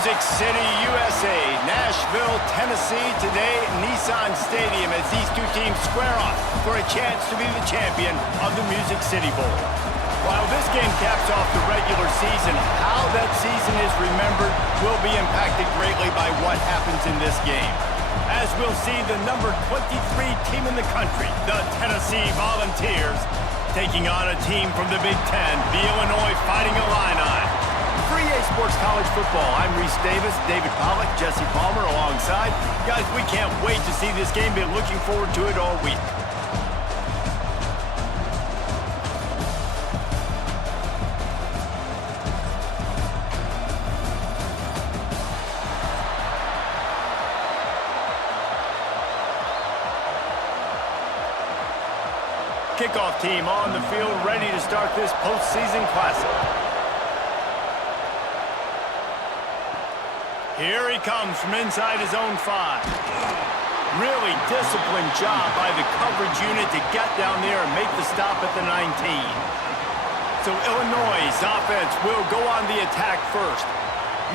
Music City, USA, Nashville, Tennessee, today Nissan Stadium as these two teams square off for a chance to be the champion of the Music City Bowl. While this game caps off the regular season, how that season is remembered will be impacted greatly by what happens in this game. As we'll see the number 23 team in the country, the Tennessee Volunteers, taking on a team from the Big Ten, the Illinois Fighting Illini. For EA Sports College Football, I'm Reese Davis, David Pollack, Jesse Palmer alongside. Guys, we can't wait to see this game. Been looking forward to it all week. Kickoff team on the field, ready to start this postseason classic. Here he comes from inside his own 5. Really disciplined job by the coverage unit to get down there and make the stop at the 19. So Illinois' offense will go on the attack first.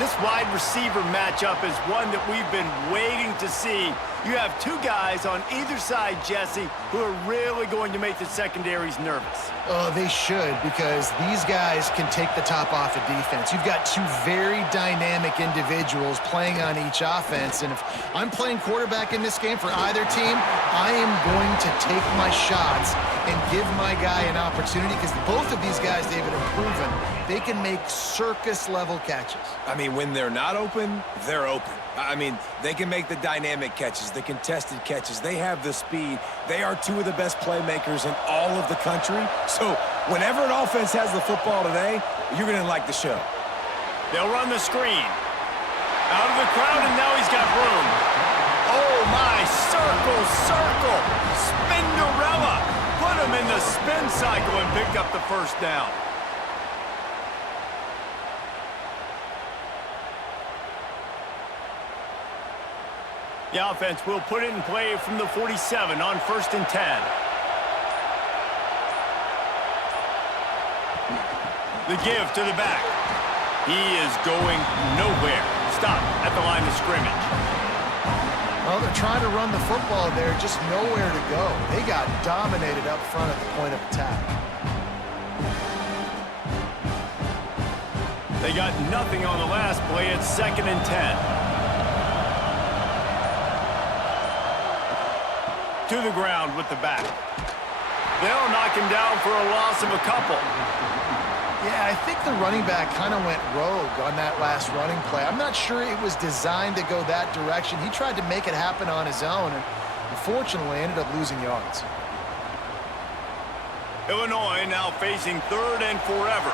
This wide receiver matchup is one that we've been waiting to see. You have two guys on either side, Jesse, who are really going to make the secondaries nervous. Oh, they should, because these guys can take the top off the defense. You've got two very dynamic individuals playing on each offense, and if I'm playing quarterback in this game for either team, I am going to take my shots and give my guy an opportunity, because both of these guys, David, have proven they can make circus-level catches. I mean, when they're not open, they're open. I mean, they can make the dynamic catches, the contested catches. They have the speed. They are two of the best playmakers in all of the country. So whenever an offense has the football today, you're going to like the show. They'll run the screen. Out of the crowd, and now he's got room. Oh, my. Circle, circle. Spinderella. Put him in the spin cycle and picked up the first down. The offense will put it in play from the 47 on 1st and 10. The give to the back. He is going nowhere. Stop at the line of scrimmage. Well, they're trying to run the football there, just nowhere to go. They got dominated up front at the point of attack. They got nothing on the last play. It's 2nd and 10. To the ground with the back. They'll knock him down for a loss of a couple. Yeah, I think the running back kind of went rogue on that last running play. I'm not sure it was designed to go that direction. He tried to make it happen on his own, and unfortunately ended up losing yards. Illinois now facing 3rd and forever.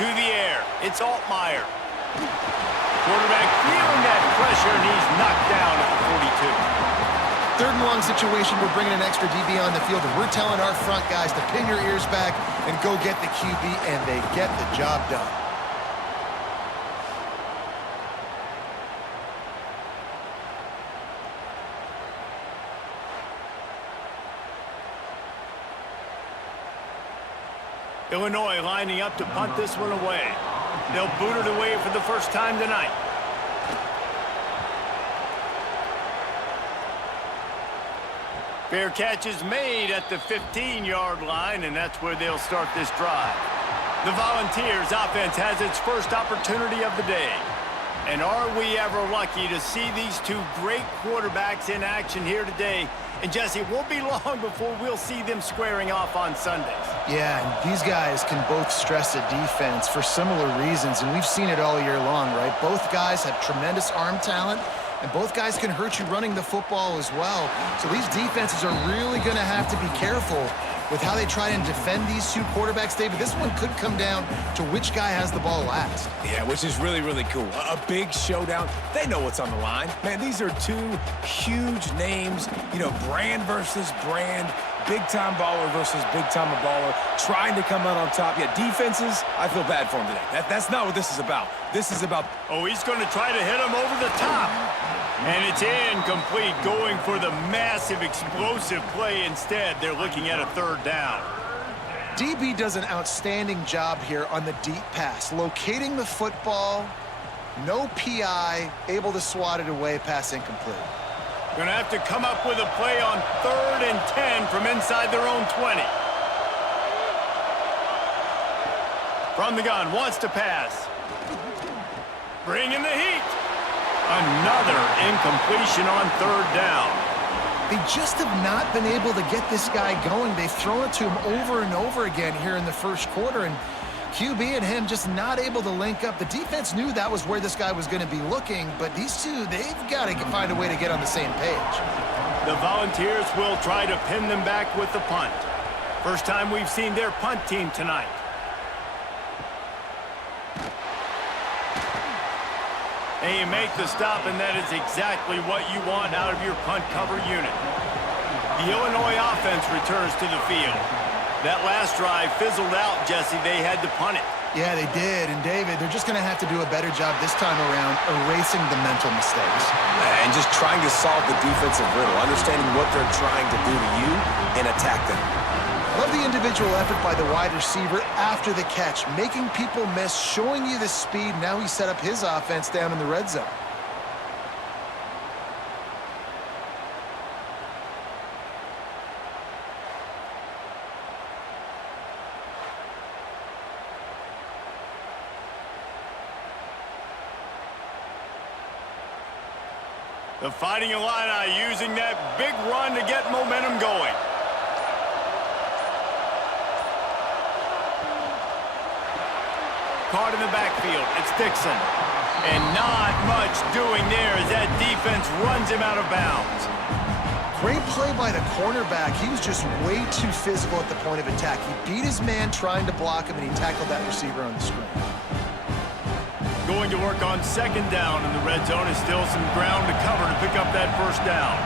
To the air. It's Altmaier. Quarterback feeling that pressure, and he's knocked down at the 42. 3rd and long situation, we're bringing an extra DB on the field, and we're telling our front guys to pin your ears back and go get the QB, and they get the job done. Illinois lining up to punt this one away. They'll boot it away for the first time tonight. Fair catch is made at the 15-yard line, and that's where they'll start this drive. The Volunteers offense has its first opportunity of the day. And are we ever lucky to see these two great quarterbacks in action here today? And Jesse, it won't be long before we'll see them squaring off on Sundays. Yeah, and these guys can both stress a defense for similar reasons, and we've seen it all year long, right? Both guys have tremendous arm talent, and both guys can hurt you running the football as well. So these defenses are really going to have to be careful with how they try and defend these two quarterbacks, David. This one could come down to which guy has the ball last. Yeah, which is really, really cool. A big showdown. They know what's on the line. Man, these are two huge names, you know, brand versus brand, big-time baller versus big-time baller, trying to come out on top. Yeah, defenses, I feel bad for them today. That's not what this is about. This is about... Oh, he's going to try to hit him over the top. And it's incomplete, going for the massive explosive play instead. They're looking at a 3rd down. DB does an outstanding job here on the deep pass, locating the football, no PI, able to swat it away, pass incomplete. Gonna have to come up with a play on 3rd and 10 from inside their own 20. From the gun, wants to pass. Bringing the heat. Another incompletion on 3rd down. They just have not been able to get this guy going. They've thrown it to him over and over again here in the first quarter, and QB and him just not able to link up. The defense knew that was where this guy was going to be looking, but these two, they've got to find a way to get on the same page. The Volunteers will try to pin them back with the punt. First time we've seen their punt team tonight. And you make the stop, and that is exactly what you want out of your punt cover unit. The Illinois offense returns to the field. That last drive fizzled out, Jesse. They had to punt it. Yeah, they did. And, David, they're just going to have to do a better job this time around erasing the mental mistakes. And just trying to solve the defensive riddle, understanding what they're trying to do to you and attack them. Love the individual effort by the wide receiver after the catch, making people miss, showing you the speed. Now he set up his offense down in the red zone. The Fighting Illini using that big run to get momentum going. Caught in the backfield. It's Dixon. And not much doing there as that defense runs him out of bounds. Great play by the cornerback. He was just way too physical at the point of attack. He beat his man trying to block him, and he tackled that receiver on the screen. Going to work on 2nd down in the red zone. Is still some ground to cover to pick up that 1st down.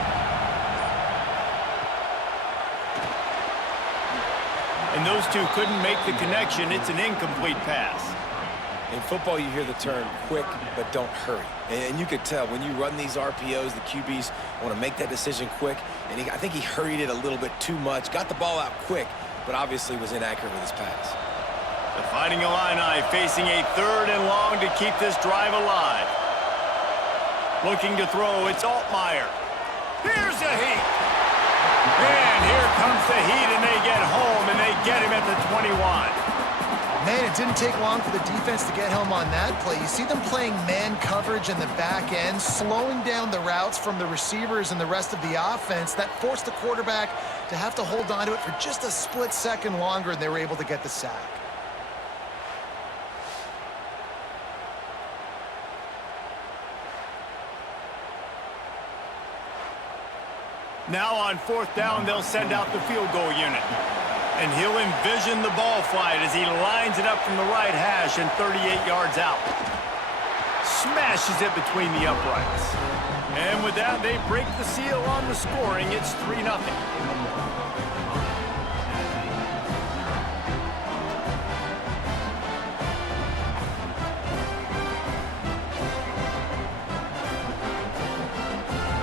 And those two couldn't make the connection. It's an incomplete pass. In football, you hear the term quick, but don't hurry. And you could tell when you run these RPOs, the QBs want to make that decision quick. And I think he hurried it a little bit too much. Got the ball out quick, but obviously was inaccurate with his pass. The Fighting Illini facing a 3rd and long to keep this drive alive. Looking to throw, it's Altmaier. Here's the heat. And here comes the heat, and they get home, and they get him at the 21. Man, it didn't take long for the defense to get home on that play. You see them playing man coverage in the back end, slowing down the routes from the receivers and the rest of the offense. That forced the quarterback to have to hold on to it for just a split second longer, and they were able to get the sack. Now on 4th down, they'll send out the field goal unit. And he'll envision the ball flight as he lines it up from the right hash and 38 yards out. Smashes it between the uprights. And with that, they break the seal on the scoring. It's 3-0.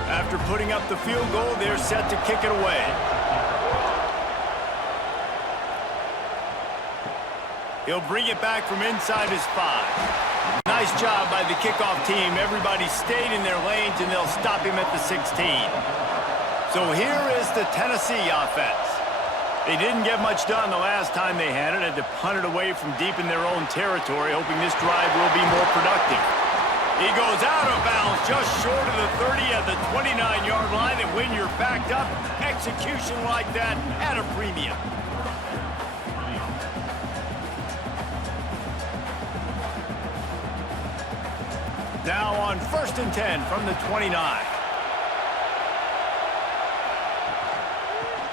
After putting up the field goal, they're set to kick it away. He'll bring it back from inside his 5. Nice job by the kickoff team. Everybody stayed in their lanes, and they'll stop him at the 16. So here is the Tennessee offense. They didn't get much done the last time they had it. Had to punt it away from deep in their own territory, hoping this drive will be more productive. He goes out of bounds just short of the 30 at the 29-yard line, and when you're backed up, execution like that at a premium. Now on 1st and 10 from the 29.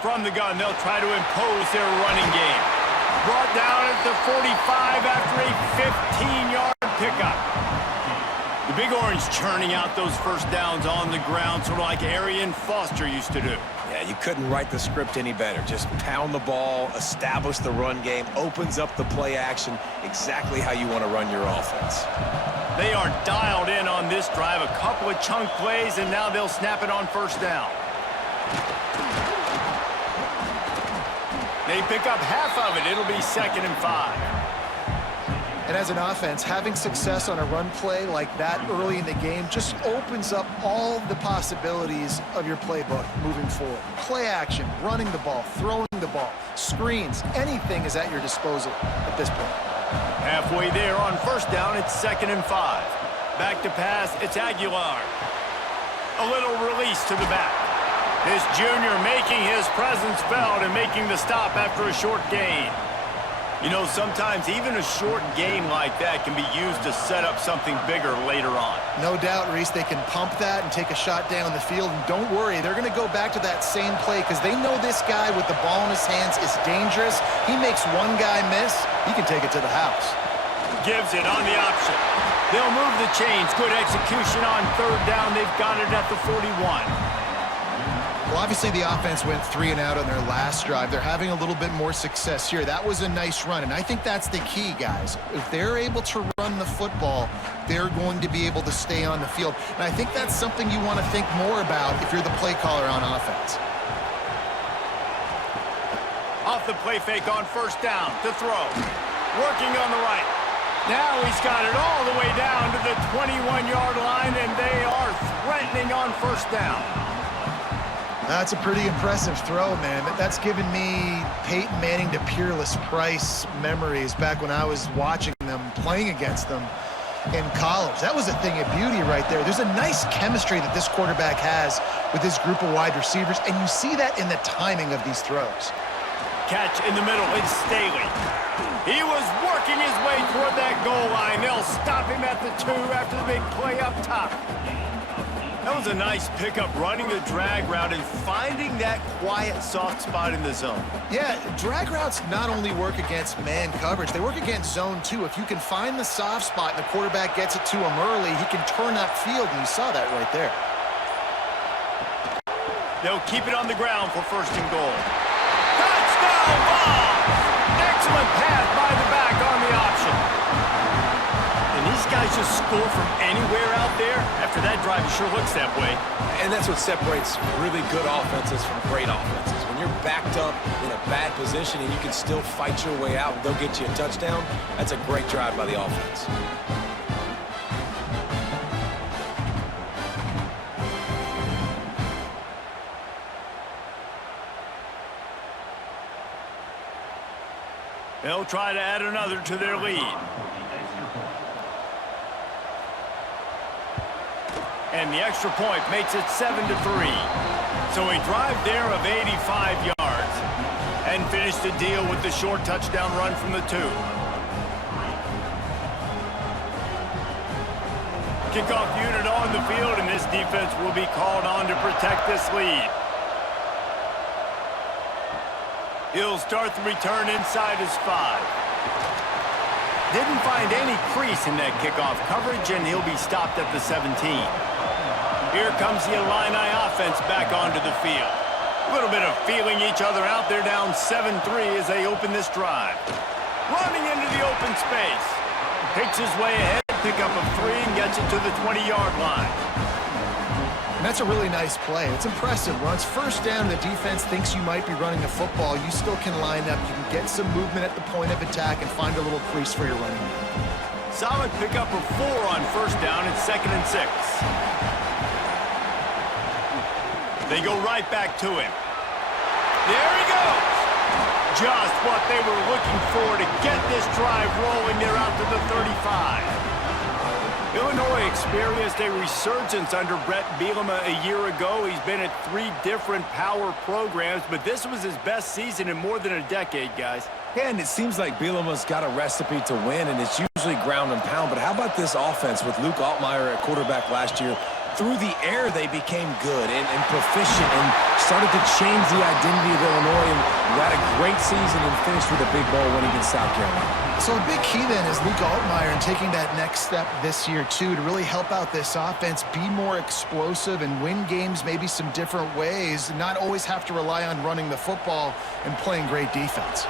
From the gun, they'll try to impose their running game. Brought down at the 45 after a 15-yard pickup. The Big Orange churning out those 1st downs on the ground, sort of like Arian Foster used to do. Yeah, you couldn't write the script any better. Just pound the ball, establish the run game, opens up the play action, exactly how you want to run your offense. They are dialed in on this drive. A couple of chunk plays, and now they'll snap it on 1st down. They They pick up half of it. It'll be 2nd and 5. And as an offense, having success on a run play like that early in the game just opens up all the possibilities of your playbook moving forward. Play action, running the ball, throwing the ball, screens, anything is at your disposal at this point. Halfway there on 1st down, it's 2nd and 5. Back to pass, it's Aguilar. A little release to the back. This junior making his presence felt and making the stop after a short gain. You know, sometimes even a short gain like that can be used to set up something bigger later on. No doubt, Reese, they can pump that and take a shot down the field. And don't worry, they're going to go back to that same play because they know this guy with the ball in his hands is dangerous. He makes one guy miss, he can take it to the house. Gives it on the option. They'll move the chains. Good execution on 3rd down. They've got it at the 41. Well, obviously the offense went 3 and out on their last drive. They're having a little bit more success here. That was a nice run, and I think that's the key, guys. If they're able to run the football, they're going to be able to stay on the field. And I think that's something you want to think more about if you're the play caller on offense. Off the play fake on 1st down to throw. Working on the right. Now he's got it all the way down to the 21-yard line, and they are threatening on 1st down. That's a pretty impressive throw, man. That's given me Peyton Manning to Peerless Price memories back when I was watching them, playing against them in college. That was a thing of beauty right there. There's a nice chemistry that this quarterback has with this group of wide receivers, and you see that in the timing of these throws. Catch in the middle, it's Staley. He was working his way toward that goal line. They'll stop him at the 2 after the big play up top. That was a nice pickup, running the drag route and finding that quiet, soft spot in the zone. Yeah, drag routes not only work against man coverage, they work against zone too. If you can find the soft spot and the quarterback gets it to him early, he can turn upfield, and you saw that right there. They'll keep it on the ground for 1st and goal. Touchdown ball! Excellent pass by the back on the option. And these guys just score from anywhere out there. After that drive, it sure looks that way. And that's what separates really good offenses from great offenses. When you're backed up in a bad position and you can still fight your way out and they'll get you a touchdown, that's a great drive by the offense. They'll try to add another to their lead. And the extra point makes it 7-3. So a drive there of 85 yards and finish the deal with the short touchdown run from the 2. Kickoff unit on the field, and this defense will be called on to protect this lead. He'll start the return inside his 5. Didn't find any crease in that kickoff coverage, and he'll be stopped at the 17. Here comes the Illini offense back onto the field. A little bit of feeling each other out. They're down 7-3 as they open this drive. Running into the open space. Picks his way ahead, pick up a 3, and gets it to the 20-yard line. And that's a really nice play. It's impressive. Once 1st down, the defense thinks you might be running the football. You still can line up. You can get some movement at the point of attack and find a little crease for your running back. Solid pickup of 4 on 1st down. It's 2nd and 6. They go right back to him. There he goes. Just what they were looking for to get this drive rolling. They're out to the 35. Illinois experienced a resurgence under Brett Bielema a year ago. He's been at 3 different power programs, but this was his best season in more than a decade, guys. Yeah, and it seems like Bielema's got a recipe to win, and it's usually ground and pound. But how about this offense with Luke Altmaier at quarterback last year? Through the air, they became good and proficient and started to change the identity of Illinois, and had a great season and finished with a big bowl win against South Carolina. So a big key then is Luke Altmaier and taking that next step this year too to really help out this offense, be more explosive and win games maybe some different ways, and not always have to rely on running the football and playing great defense.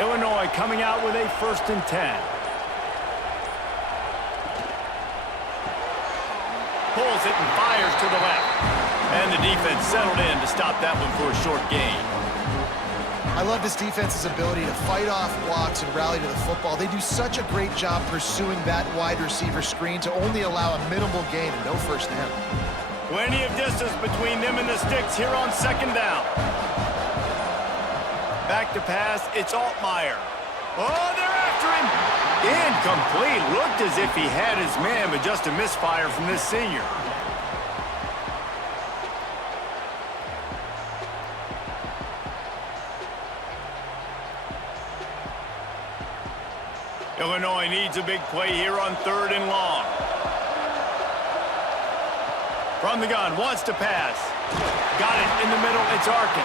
Illinois coming out with a 1st and 10. Pulls it and fires to the left. And the defense settled in to stop that one for a short gain. I love this defense's ability to fight off blocks and rally to the football. They do such a great job pursuing that wide receiver screen to only allow a minimal gain and no first down. Plenty of distance between them and the sticks here on second down. Back to pass, it's Altmaier. Oh, they're after him. Incomplete. Looked as if he had his man, but just a misfire from this senior. Illinois needs a big play here on 3rd and long. From the gun, wants to pass. Got it in the middle, it's Arkin.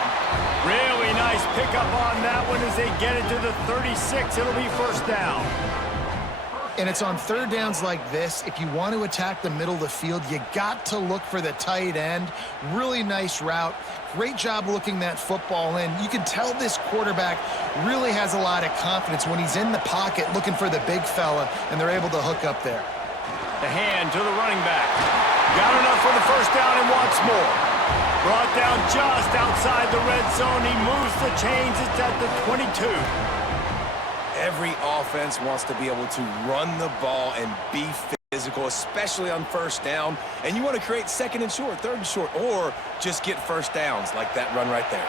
Really nice pickup on that one as they get it to the 36. It'll be first down. And it's on 3rd downs like this. If you want to attack the middle of the field, you got to look for the tight end. Really nice route. Great job looking that football in. You can tell this quarterback really has a lot of confidence when he's in the pocket looking for the big fella, and they're able to hook up there. The hand to the running back. Got enough for the first down and wants more. Brought down just outside the red zone. He moves the chains. It's at the 22. Every offense wants to be able to run the ball and be physical, especially on first down. And you want to create 2nd and short, 3rd and short, or just get first downs like that run right there.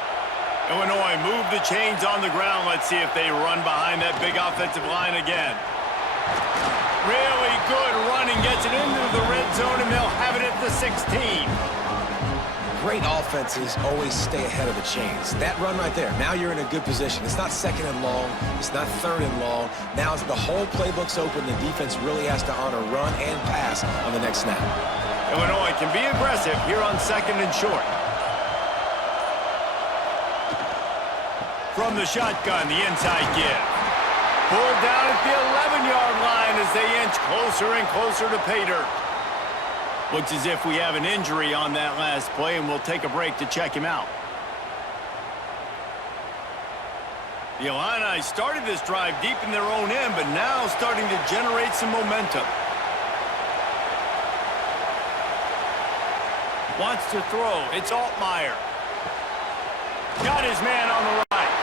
Illinois move the chains on the ground. Let's see if they run behind that big offensive line again. Really good running. Gets it into the red zone, and they'll have it at the 16. Great offenses always stay ahead of the chains. That run right there, now you're in a good position. It's not 2nd and long. It's not 3rd and long. Now as the whole playbook's open, the defense really has to honor run and pass on the next snap. Illinois can be aggressive here on 2nd and short. From the shotgun, the inside give. Pulled down at the 11-yard line as they inch closer and closer to pay dirt. Looks as if we have an injury on that last play, and we'll take a break to check him out. The Illini started this drive deep in their own end, but now starting to generate some momentum. Wants to throw. It's Altmaier. Got his man on the right.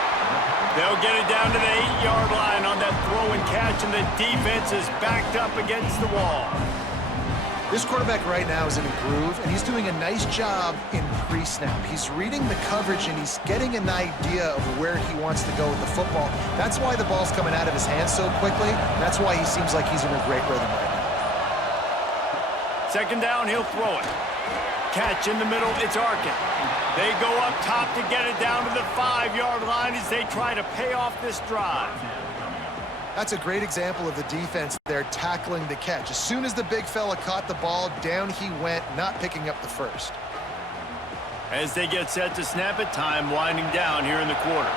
They'll get it down to the 8-yard line on that throw and catch, and the defense is backed up against the wall. This quarterback right now is in a groove, and he's doing a nice job in pre-snap. He's reading the coverage, and he's getting an idea of where he wants to go with the football. That's why the ball's coming out of his hands so quickly. That's why he seems like he's in a great rhythm right now. 2nd down, he'll throw it. Catch in the middle, it's Arkin. They go up top to get it down to the 5-yard line as they try to pay off this drive. That's a great example of the defense there tackling the catch. As soon as the big fella caught the ball, down he went, not picking up the first. As they get set to snap it, time winding down here in the quarter.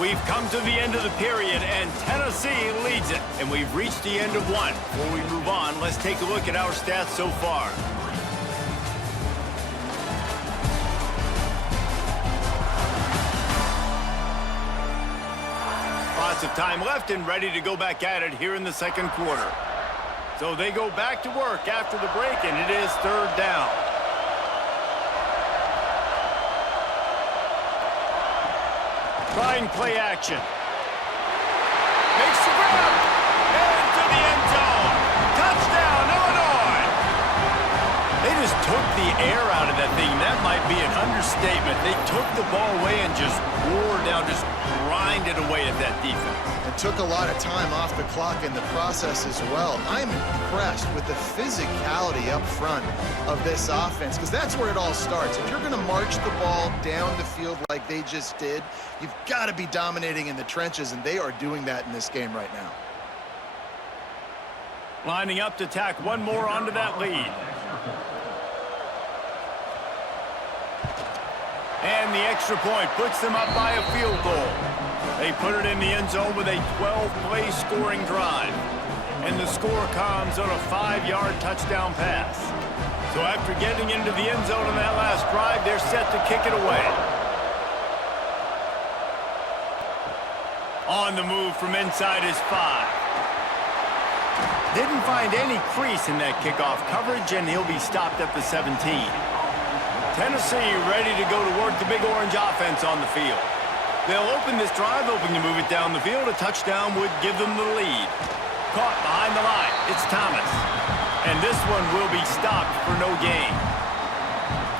We've come to the end of the period, and Tennessee leads it. And we've reached the end of one. Before we move on, let's take a look at our stats so far. Lots of time left and ready to go back at it here in the 2nd quarter. So they go back to work after the break, and it is 3rd down. Trying play action. Makes the grab. Into the end zone. Touchdown, Illinois. They just took the air out of that thing. That might be an understatement. They took the ball away and just wore down, just grinded away at that defense. And took a lot of time off the clock in the process as well. I'm impressed with the physicality up front of this offense, because that's where it all starts. If you're going to march the ball down the field like they just did, you've got to be dominating in the trenches, and they are doing that in this game right now. Lining up to tack one more onto that lead. And the extra point puts them up by a field goal. They put it in the end zone with a 12-play scoring drive. And the score comes on a 5-yard touchdown pass. So after getting into the end zone on that last drive, they're set to kick it away. On the move from inside his 5. Didn't find any crease in that kickoff coverage, and he'll be stopped at the 17. Tennessee ready to go to work the Big Orange offense on the field. They'll open this drive, hoping to move it down the field. A touchdown would give them the lead. Caught behind the line. It's Thomas. And this one will be stopped for no gain.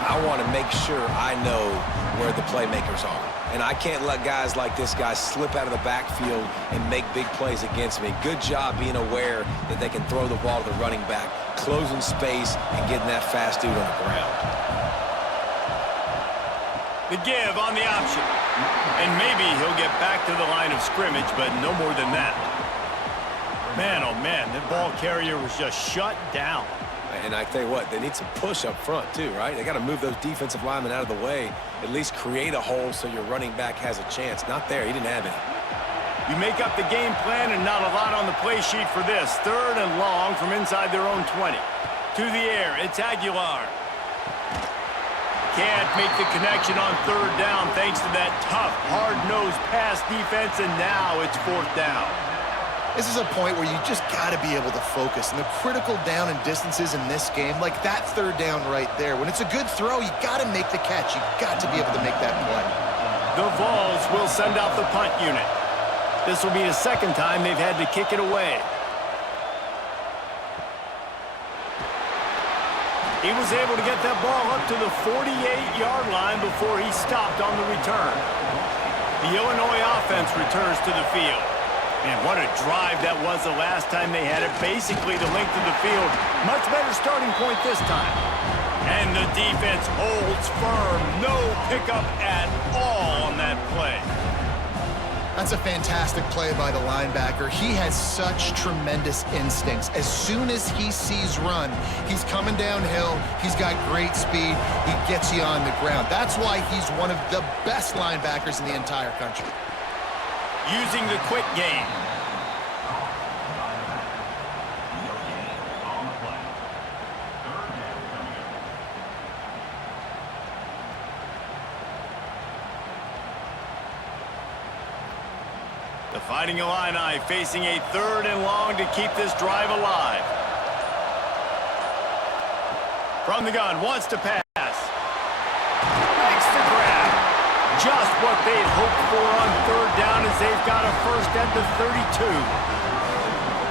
I want to make sure I know where the playmakers are. And I can't let guys like this guy slip out of the backfield and make big plays against me. Good job being aware that they can throw the ball to the running back, closing space, and getting that fast dude on the ground. The give on the option. And maybe he'll get back to the line of scrimmage, but no more than that. Man, oh man, the ball carrier was just shut down. And I tell you what, they need some push up front too, right? They got to move those defensive linemen out of the way, at least create a hole so your running back has a chance. Not there. He didn't have any. You make up the game plan and not a lot on the play sheet for this. 3rd and long from inside their own 20. To the air, it's Aguilar. Can't make the connection on 3rd down thanks to that tough, hard-nosed pass defense, and now it's 4th down. This is a point where you just got to be able to focus. And the critical down and distances in this game, like that 3rd down right there, when it's a good throw, you got to make the catch. You got to be able to make that play. The Vols will send out the punt unit. This will be the 2nd time they've had to kick it away. He was able to get that ball up to the 48-yard line before he stopped on the return. The Illinois offense returns to the field. And what a drive that was the last time they had it. Basically the length of the field. Much better starting point this time. And the defense holds firm. No pickup at all on that play. That's a fantastic play by the linebacker. He has such tremendous instincts. As soon as he sees run, he's coming downhill. He's got great speed. He gets you on the ground. That's why he's one of the best linebackers in the entire country. Using the quick game. The Fighting Illini facing a 3rd and long to keep this drive alive. From the gun, wants to pass. Makes the grab. Just what they'd hoped for on 3rd down as they've got a first at the 32.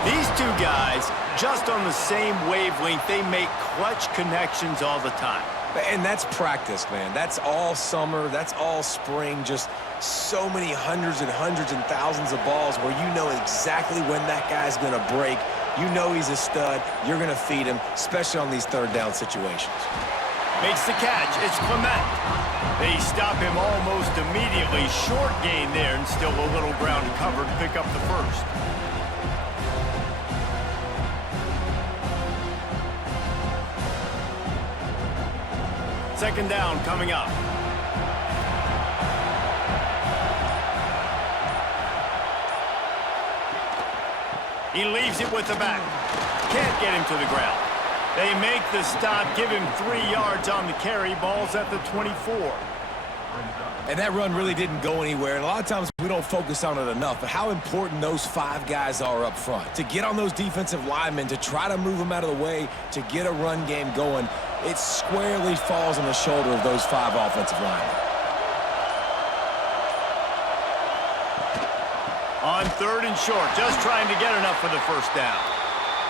These two guys, just on the same wavelength, they make clutch connections all the time. And that's practice, man. That's all summer. That's all spring. Just so many hundreds and thousands of balls where you know exactly when that guy's going to break. You know he's a stud. You're going to feed him, especially on these 3rd down situations. Makes the catch. It's Clement. They stop him almost immediately. Short gain there, and still a little ground to cover to pick up the first. Second down coming up. He leaves it with the back. Can't get him to the ground. They make the stop, give him 3 yards on the carry. Ball's at the 24. And that run really didn't go anywhere. And a lot of times we don't focus on it enough. But how important those 5 guys are up front. To get on those defensive linemen, to try to move them out of the way, to get a run game going, it squarely falls on the shoulder of those 5 offensive linemen. On 3rd and short, just trying to get enough for the first down.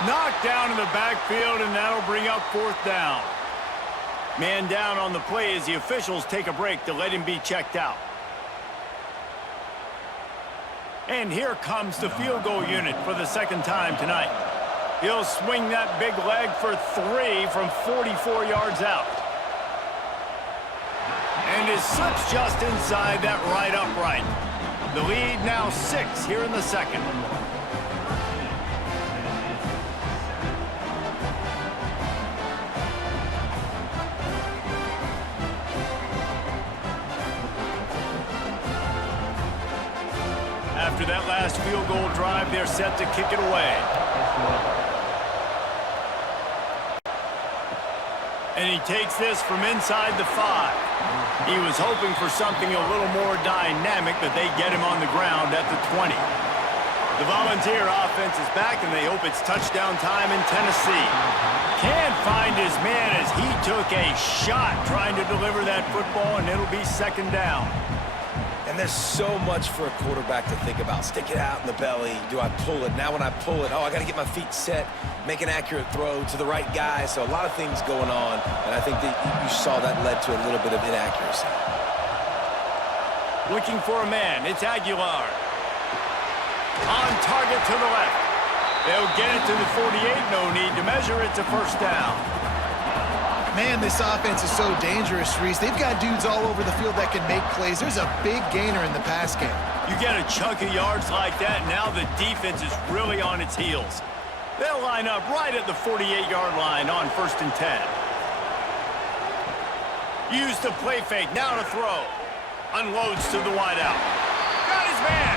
Knocked down in the backfield, and that'll bring up 4th down. Man down on the play as the officials take a break to let him be checked out. And here comes the field goal unit for the 2nd time tonight. He'll swing that big leg for 3 from 44 yards out. And it slips just inside that right upright. The lead now 6 here in the 2nd. After that last field goal drive, they're set to kick it away. And he takes this from inside the 5. He was hoping for something a little more dynamic, but they get him on the ground at the 20. The Volunteer offense is back, and they hope it's touchdown time in Tennessee. Can't find his man as he took a shot trying to deliver that football, and it'll be second down. And there's so much for a quarterback to think about. Stick it out in the belly. Do I pull it? Now when I pull it, I got to get my feet set, make an accurate throw to the right guy. So a lot of things going on, and I think that you saw that led to a little bit of inaccuracy. Looking for a man. It's Aguilar. On target to the left. They'll get it to the 48. No need to measure. It's a first down. Man, this offense is so dangerous, Reese. They've got dudes all over the field that can make plays. There's a big gainer in the pass game. You get a chunk of yards like that, now the defense is really on its heels. They'll line up right at the 48-yard line on 1st and 10. Use the play fake. Now to throw. Unloads to the wideout. Got his man.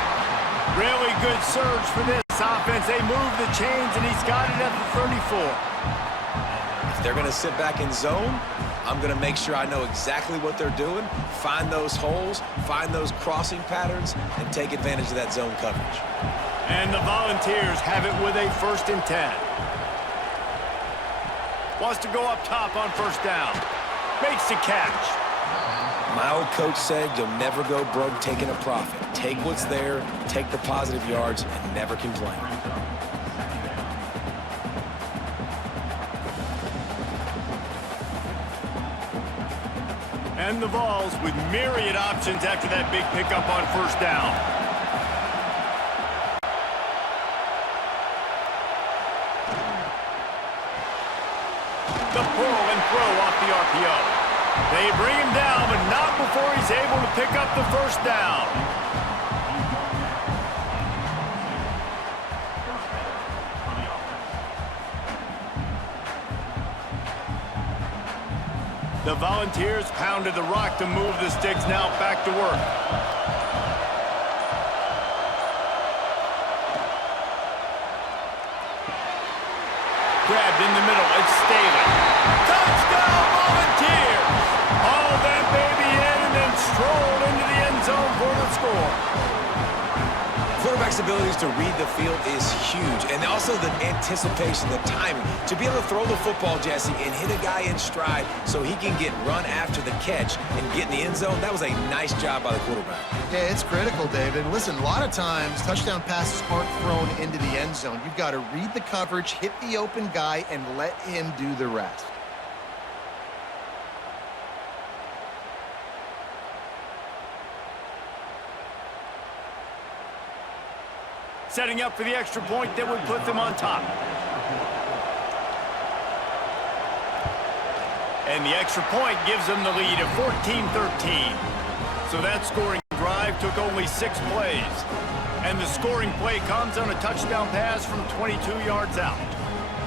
Really good surge for this offense. They move the chains, and he's got it at the 34. If they're going to sit back in zone, I'm going to make sure I know exactly what they're doing, find those holes, find those crossing patterns, and take advantage of that zone coverage. And the Volunteers have it with a 1st and 10. Wants to go up top on 1st down. Makes the catch. My old coach said you'll never go broke taking a profit. Take what's there, take the positive yards, and never complain. And the Vols with myriad options after that big pickup on 1st down. The pull and throw off the RPO. They bring him down, but not before he's able to pick up the 1st down. The Volunteers pounded the rock to move the sticks. Now back to work. Grabbed in the middle. It's Staley. Touchdown, Volunteers! Hauled that baby in and then strolled into the end zone for the score. Quarterback's abilities to read the field is huge, and also the anticipation, the timing. To be able to throw the football, Jesse, and hit a guy in stride so he can get run after the catch and get in the end zone, that was a nice job by the quarterback. Yeah, it's critical, David. Listen, a lot of times, touchdown passes aren't thrown into the end zone. You've got to read the coverage, hit the open guy, and let him do the rest. Setting up for the extra point that would put them on top. And the extra point gives them the lead of 14-13. So that scoring drive took only 6 plays. And the scoring play comes on a touchdown pass from 22 yards out.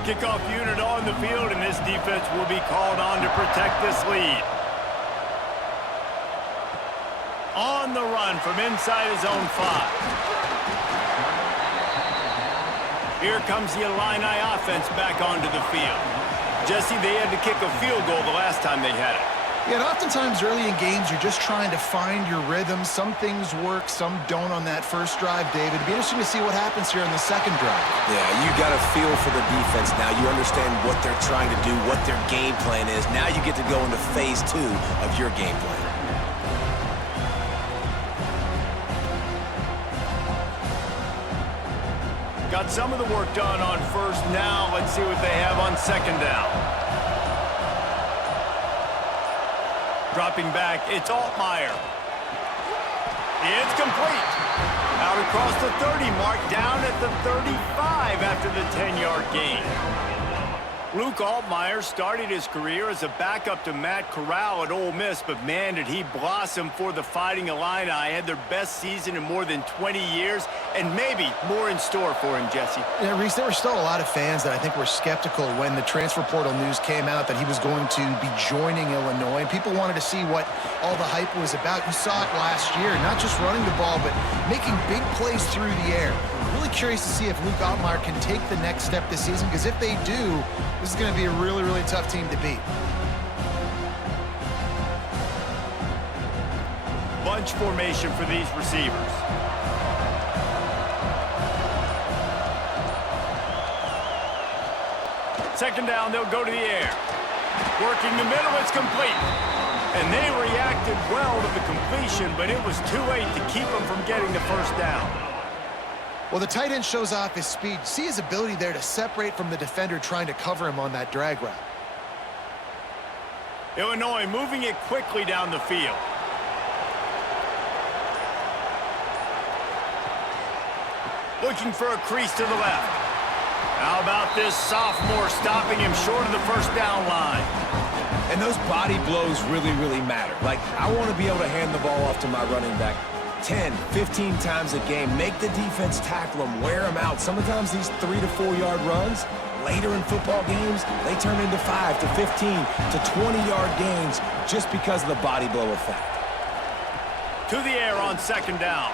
Kickoff unit on the field, and this defense will be called on to protect this lead. On the run from inside his own 5. Here comes the Illini offense back onto the field. Jesse, they had to kick a field goal the last time they had it. Yeah, and oftentimes early in games, you're just trying to find your rhythm. Some things work, some don't on that first drive, David. It'd be interesting to see what happens here in the second drive. Yeah, you got a feel for the defense now. You understand what they're trying to do, what their game plan is. Now you get to go into phase 2 of your game plan. Got some of the work done on 1st. Now let's see what they have on 2nd down. Dropping back, it's Altmaier. It's complete. Out across the 30 mark, down at the 35 after the 10-yard gain. Luke Altmaier started his career as a backup to Matt Corral at Ole Miss, but man, did he blossom for the Fighting Illini. Had their best season in more than 20 years, and maybe more in store for him, Jesse. Yeah, Reese, there were still a lot of fans that I think were skeptical when the transfer portal news came out that he was going to be joining Illinois, and people wanted to see what all the hype was about. You saw it last year, not just running the ball, but making big plays through the air. Really curious to see if Luke Altmaier can take the next step this season, because if they do, this is going to be a really, really tough team to beat. Bunch formation for these receivers. Second down, they'll go to the air. Working the middle, it's complete. And they reacted well to the completion, but it was too late to keep them from getting the first down. Well, the tight end shows off his speed. See his ability there to separate from the defender trying to cover him on that drag route. Illinois moving it quickly down the field. Looking for a crease to the left. How about this sophomore stopping him short of the first down line? And those body blows really, really matter. Like, I want to be able to hand the ball off to my running back 10, 15 times a game. Make the defense tackle them, wear them out. Sometimes these 3 to 4 yard runs, later in football games, they turn into 5 to 15 to 20-yard gains just because of the body blow effect. To the air on second down.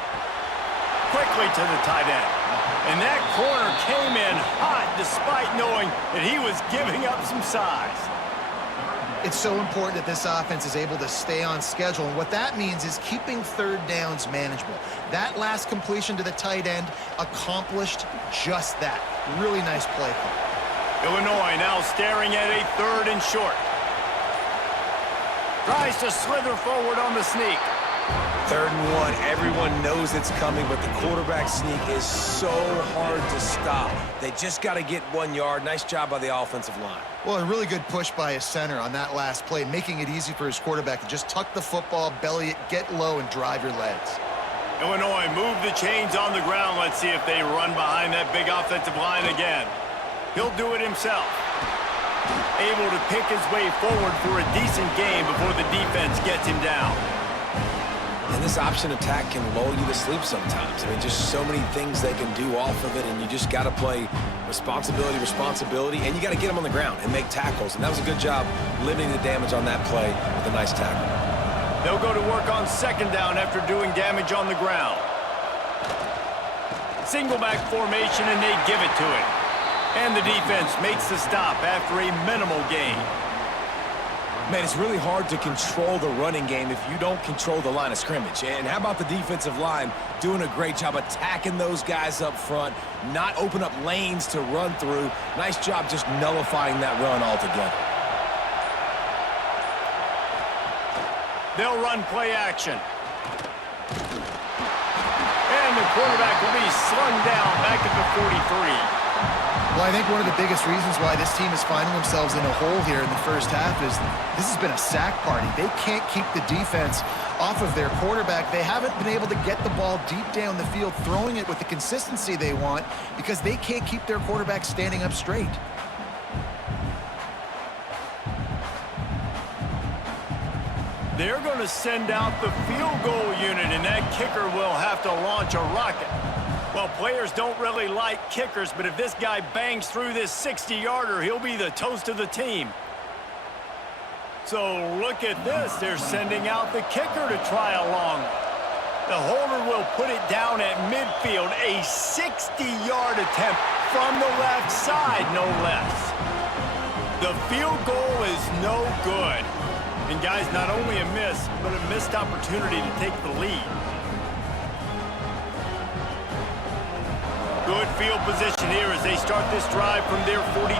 Quickly to the tight end. And that corner came in hot despite knowing that he was giving up some size. It's so important that this offense is able to stay on schedule, and what that means is keeping third downs manageable. That last completion to the tight end accomplished just that. Really nice play call. Illinois now staring at a 3rd and short. Tries to slither forward on the sneak. 3rd and 1, everyone knows it's coming, but the quarterback sneak is so hard to stop. They just got to get 1 yard. Nice job by the offensive line. Well, a really good push by his center on that last play, making it easy for his quarterback to just tuck the football, belly it, get low, and drive your legs. Illinois move the chains on the ground. Let's see if they run behind that big offensive line again. He'll do it himself. Able to pick his way forward for a decent game before the defense gets him down. And this option attack can lull you to sleep sometimes. I mean, just so many things they can do off of it, and you just got to play responsibility, and you got to get them on the ground and make tackles. And that was a good job limiting the damage on that play with a nice tackle. They'll go to work on second down after doing damage on the ground. Single back formation, and they give it to him. And the defense makes the stop after a minimal gain. Man, it's really hard to control the running game if you don't control the line of scrimmage. And how about the defensive line doing a great job attacking those guys up front, not open up lanes to run through. Nice job just nullifying that run altogether. They'll run play action. And the quarterback will be slung down back at the 43. Well, I think one of the biggest reasons why this team is finding themselves in a hole here in the first half is this has been a sack party. They can't keep the defense off of their quarterback. They haven't been able to get the ball deep down the field, throwing it with the consistency they want because they can't keep their quarterback standing up straight. They're going to send out the field goal unit, and that kicker will have to launch a rocket. Well, players don't really like kickers, but if this guy bangs through this 60-yarder, he'll be the toast of the team. So look at this. They're sending out the kicker to try a long one. The holder will put it down at midfield. A 60-yard attempt from the left side, no less. The field goal is no good. And, guys, not only a miss, but a missed opportunity to take the lead. Good field position here as they start this drive from their 43.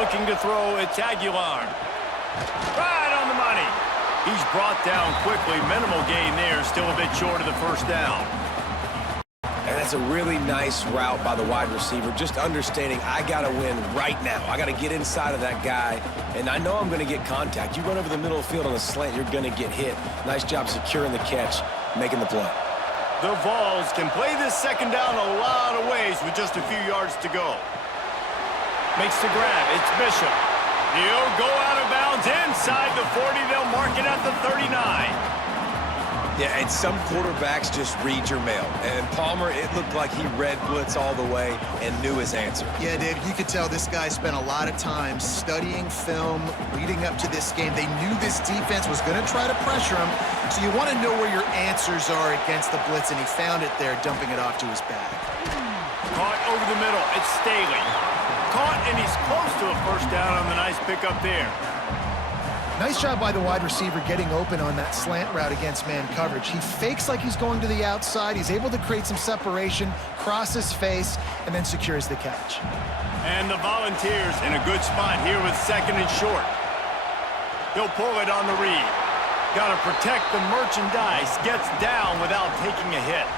Looking to throw, it's Aguilar. Right on the money. He's brought down quickly. Minimal gain there, still a bit short of the first down. And that's a really nice route by the wide receiver, just understanding I got to win right now. I got to get inside of that guy, and I know I'm going to get contact. You run over the middle of the field on a slant, you're going to get hit. Nice job securing the catch, making the play. The Vols can play this second down a lot of ways with just a few yards to go. Makes the grab. It's Bishop. He'll go out of bounds inside the 40. They'll mark it at the 39. Yeah, and some quarterbacks just read your mail. And Palmer, it looked like he read blitz all the way and knew his answer. Yeah, Dave, you could tell this guy spent a lot of time studying film leading up to this game. They knew this defense was going to try to pressure him, so you want to know where your answers are against the blitz, and he found it there, dumping it off to his back. Caught over the middle. It's Staley. Caught, and he's close to a first down on the nice pickup there. Nice job by the wide receiver getting open on that slant route against man coverage. He fakes like he's going to the outside. He's able to create some separation, cross his face, and then secures the catch. And the Volunteers in a good spot here with 2nd and short. He'll pull it on the read. Got to protect the merchandise. Gets down without taking a hit.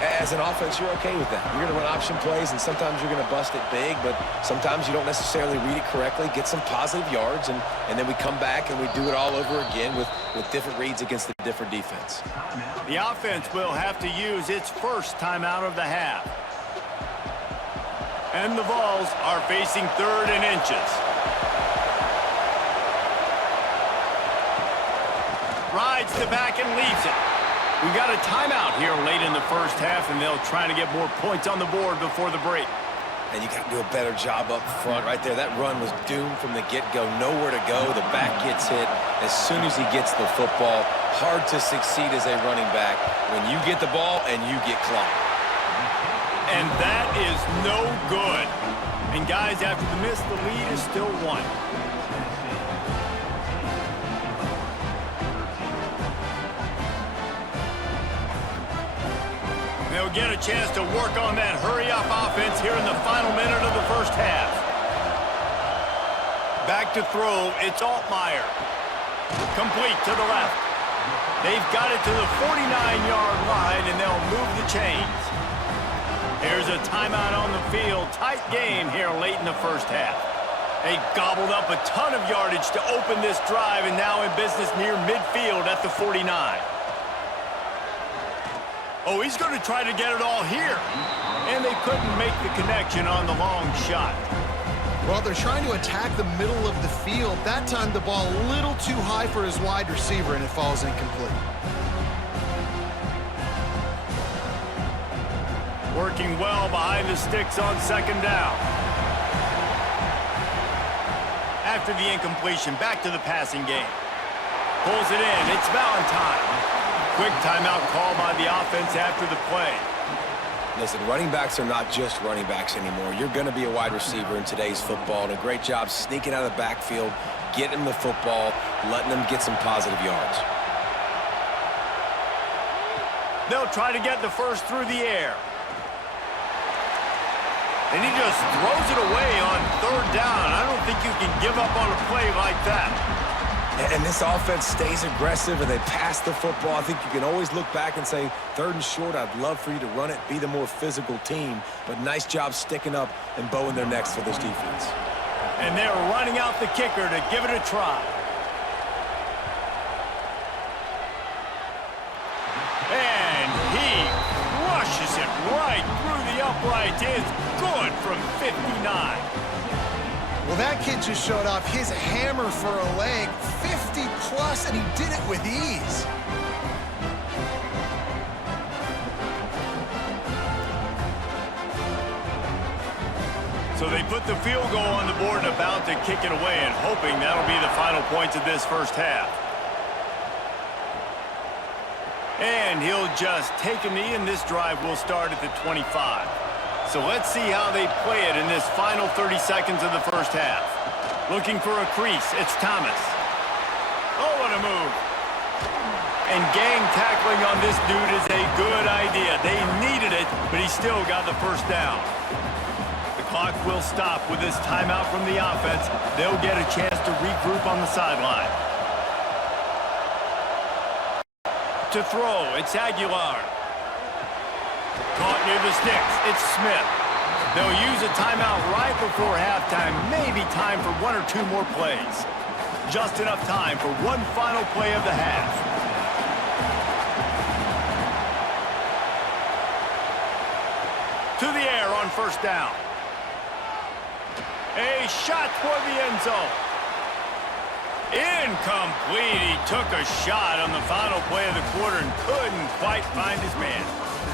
As an offense, you're okay with that. You're going to run option plays, and sometimes you're going to bust it big, but sometimes you don't necessarily read it correctly, get some positive yards, and then we come back and we do it all over again with different reads against the different defense. The offense will have to use its first timeout of the half. And the Vols are facing 3rd and inches. Rides the back and leaves it. We got a timeout here late in the first half, and they'll try to get more points on the board before the break. And you got to do a better job up front right there. That run was doomed from the get-go. Nowhere to go. The back gets hit as soon as he gets the football. Hard to succeed as a running back when you get the ball and you get clocked. And that is no good. And guys, after the miss, the lead is still 1. They'll get a chance to work on that hurry-up offense here in the final minute of the first half. Back to throw, it's Altmaier. Complete to the left. They've got it to the 49-yard line, and they'll move the chains. Here's a timeout on the field. Tight game here late in the first half. They gobbled up a ton of yardage to open this drive, and now in business near midfield at the 49. Oh, he's going to try to get it all here. And they couldn't make the connection on the long shot. Well, they're trying to attack the middle of the field. That time the ball a little too high for his wide receiver, and it falls incomplete. Working well behind the sticks on 2nd down. After the incompletion, back to the passing game. Pulls it in. It's Valentine. Quick timeout call by the offense after the play. Listen, running backs are not just running backs anymore. You're going to be a wide receiver in today's football, and a great job sneaking out of the backfield, getting them the football, letting them get some positive yards. They'll try to get the first through the air. And he just throws it away on 3rd down. I don't think you can give up on a play like that. And this offense stays aggressive, and they pass the football. I think you can always look back and say, 3rd and short, I'd love for you to run it, be the more physical team. But nice job sticking up and bowing their necks for this defense. And they're running out the kicker to give it a try. And he crushes it right through the upright. It's good from 59. Well, that kid just showed off his hammer for a leg, 50-plus, and he did it with ease. So they put the field goal on the board and about to kick it away, and hoping that'll be the final points of this first half. And he'll just take a knee, and this drive will start at the 25. So let's see how they play it in this final 30 seconds of the first half. Looking for a crease, it's Thomas. Oh, what a move. And gang tackling on this dude is a good idea. They needed it, but he still got the first down. The clock will stop with this timeout from the offense. They'll get a chance to regroup on the sideline. To throw, it's Aguilar. Caught near the sticks, it's Smith. They'll use a timeout right before halftime, maybe time for 1 or 2 more plays. Just enough time for one final play of the half. To the air on 1st down. A shot toward the end zone. Incomplete. He took a shot on the final play of the quarter and couldn't quite find his man.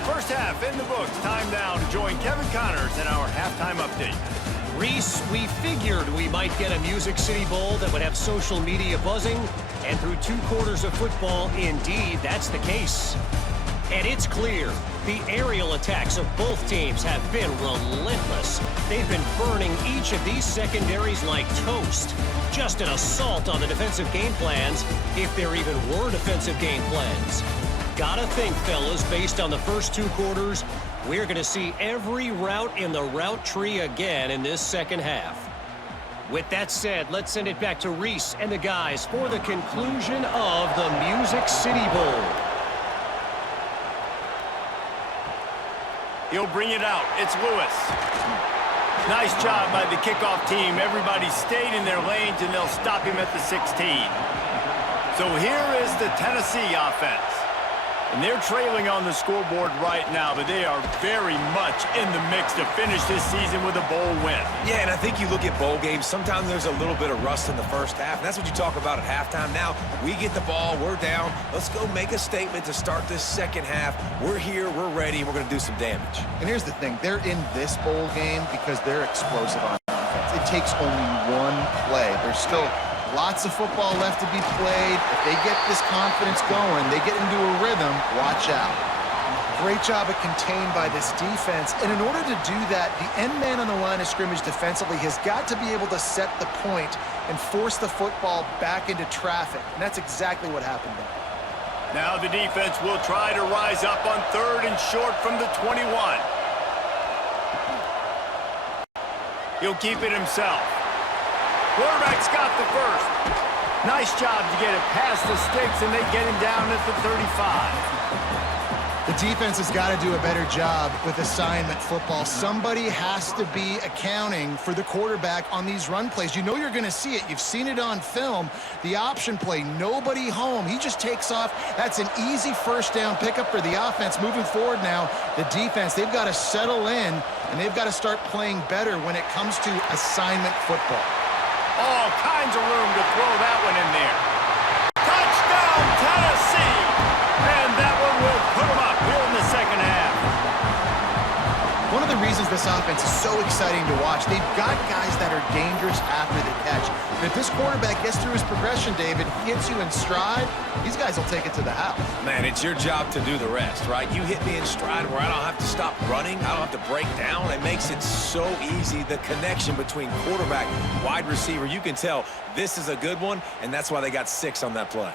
First half in the books. Time now to join Kevin Connors in our halftime update. Reese, we figured we might get a Music City Bowl that would have social media buzzing, and through 2 quarters of football, indeed, that's the case. And it's clear, the aerial attacks of both teams have been relentless. They've been burning each of these secondaries like toast. Just an assault on the defensive game plans, if there even were defensive game plans. Gotta think, fellas, based on the first two quarters, we're going to see every route in the route tree again in this second half. With that said, let's send it back to Reese and the guys for the conclusion of the Music City Bowl. He'll bring it out. It's Lewis. Nice job by the kickoff team. Everybody stayed in their lanes, and they'll stop him at the 16. So here is the Tennessee offense. And they're trailing on the scoreboard right now, but they are very much in the mix to finish this season with a bowl win. Yeah, and I think you look at bowl games, sometimes there's a little bit of rust in the first half, and that's what you talk about at halftime. Now, we get the ball, we're down. Let's go make a statement to start this second half. We're here, we're ready, and we're going to do some damage. And here's the thing. They're in this bowl game because they're explosive on offense. It takes only one play. There's still lots of football left to be played. If they get this confidence going, they get into a rhythm, watch out. Great job of contained by this defense. And in order to do that, the end man on the line of scrimmage defensively has got to be able to set the point and force the football back into traffic. And that's exactly what happened there. Now the defense will try to rise up on 3rd and short from the 21. He'll keep it himself. Quarterback's got the first. Nice job to get it past the sticks, and they get him down at the 35. The defense has got to do a better job with assignment football. Somebody has to be accounting for the quarterback on these run plays. You know you're going to see it. You've seen it on film. The option play, nobody home. He just takes off. That's an easy first down pickup for the offense. Moving forward now, the defense, they've got to settle in, and they've got to start playing better when it comes to assignment football. All kinds of room to throw that one in there. Touchdown, Tennessee! And that one will put them up here in the second half. One of the reasons this offense is so exciting to watch, they've got guys that are dangerous after the catch. But if this quarterback gets through his progression, David, he hits you in stride, these guys will take it to the house. Man, it's your job to do the rest, right? You hit me in stride where I don't have to stop running. I don't have to break down. It makes it so easy. The connection between quarterback, wide receiver, you can tell this is a good one, and that's why they got 6 on that play.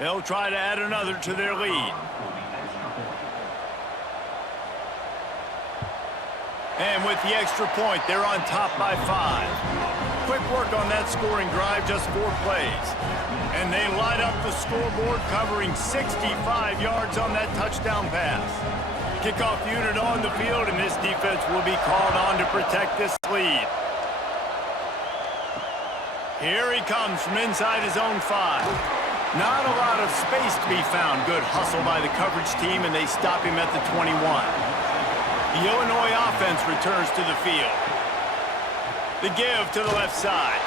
They'll try to add another to their lead. And with the extra point, they're on top by 5. Quick work on that scoring drive, just 4 plays. And they light up the scoreboard, covering 65 yards on that touchdown pass. Kickoff unit on the field, and this defense will be called on to protect this lead. Here he comes from inside his own 5. Not a lot of space to be found. Good hustle by the coverage team, and they stop him at the 21. The Illinois offense returns to the field. The give to the left side.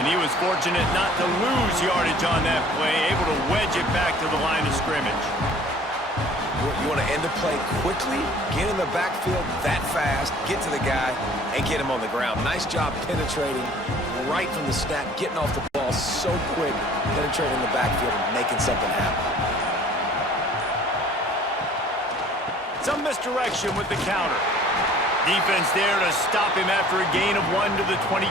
And he was fortunate not to lose yardage on that play, able to wedge it back to the line of scrimmage. You want to end the play quickly, get in the backfield that fast, get to the guy, and get him on the ground. Nice job penetrating right from the snap, getting off the ball so quick, penetrating the backfield and making something happen. Some misdirection with the counter. Defense there to stop him after a gain of 1 to the 22.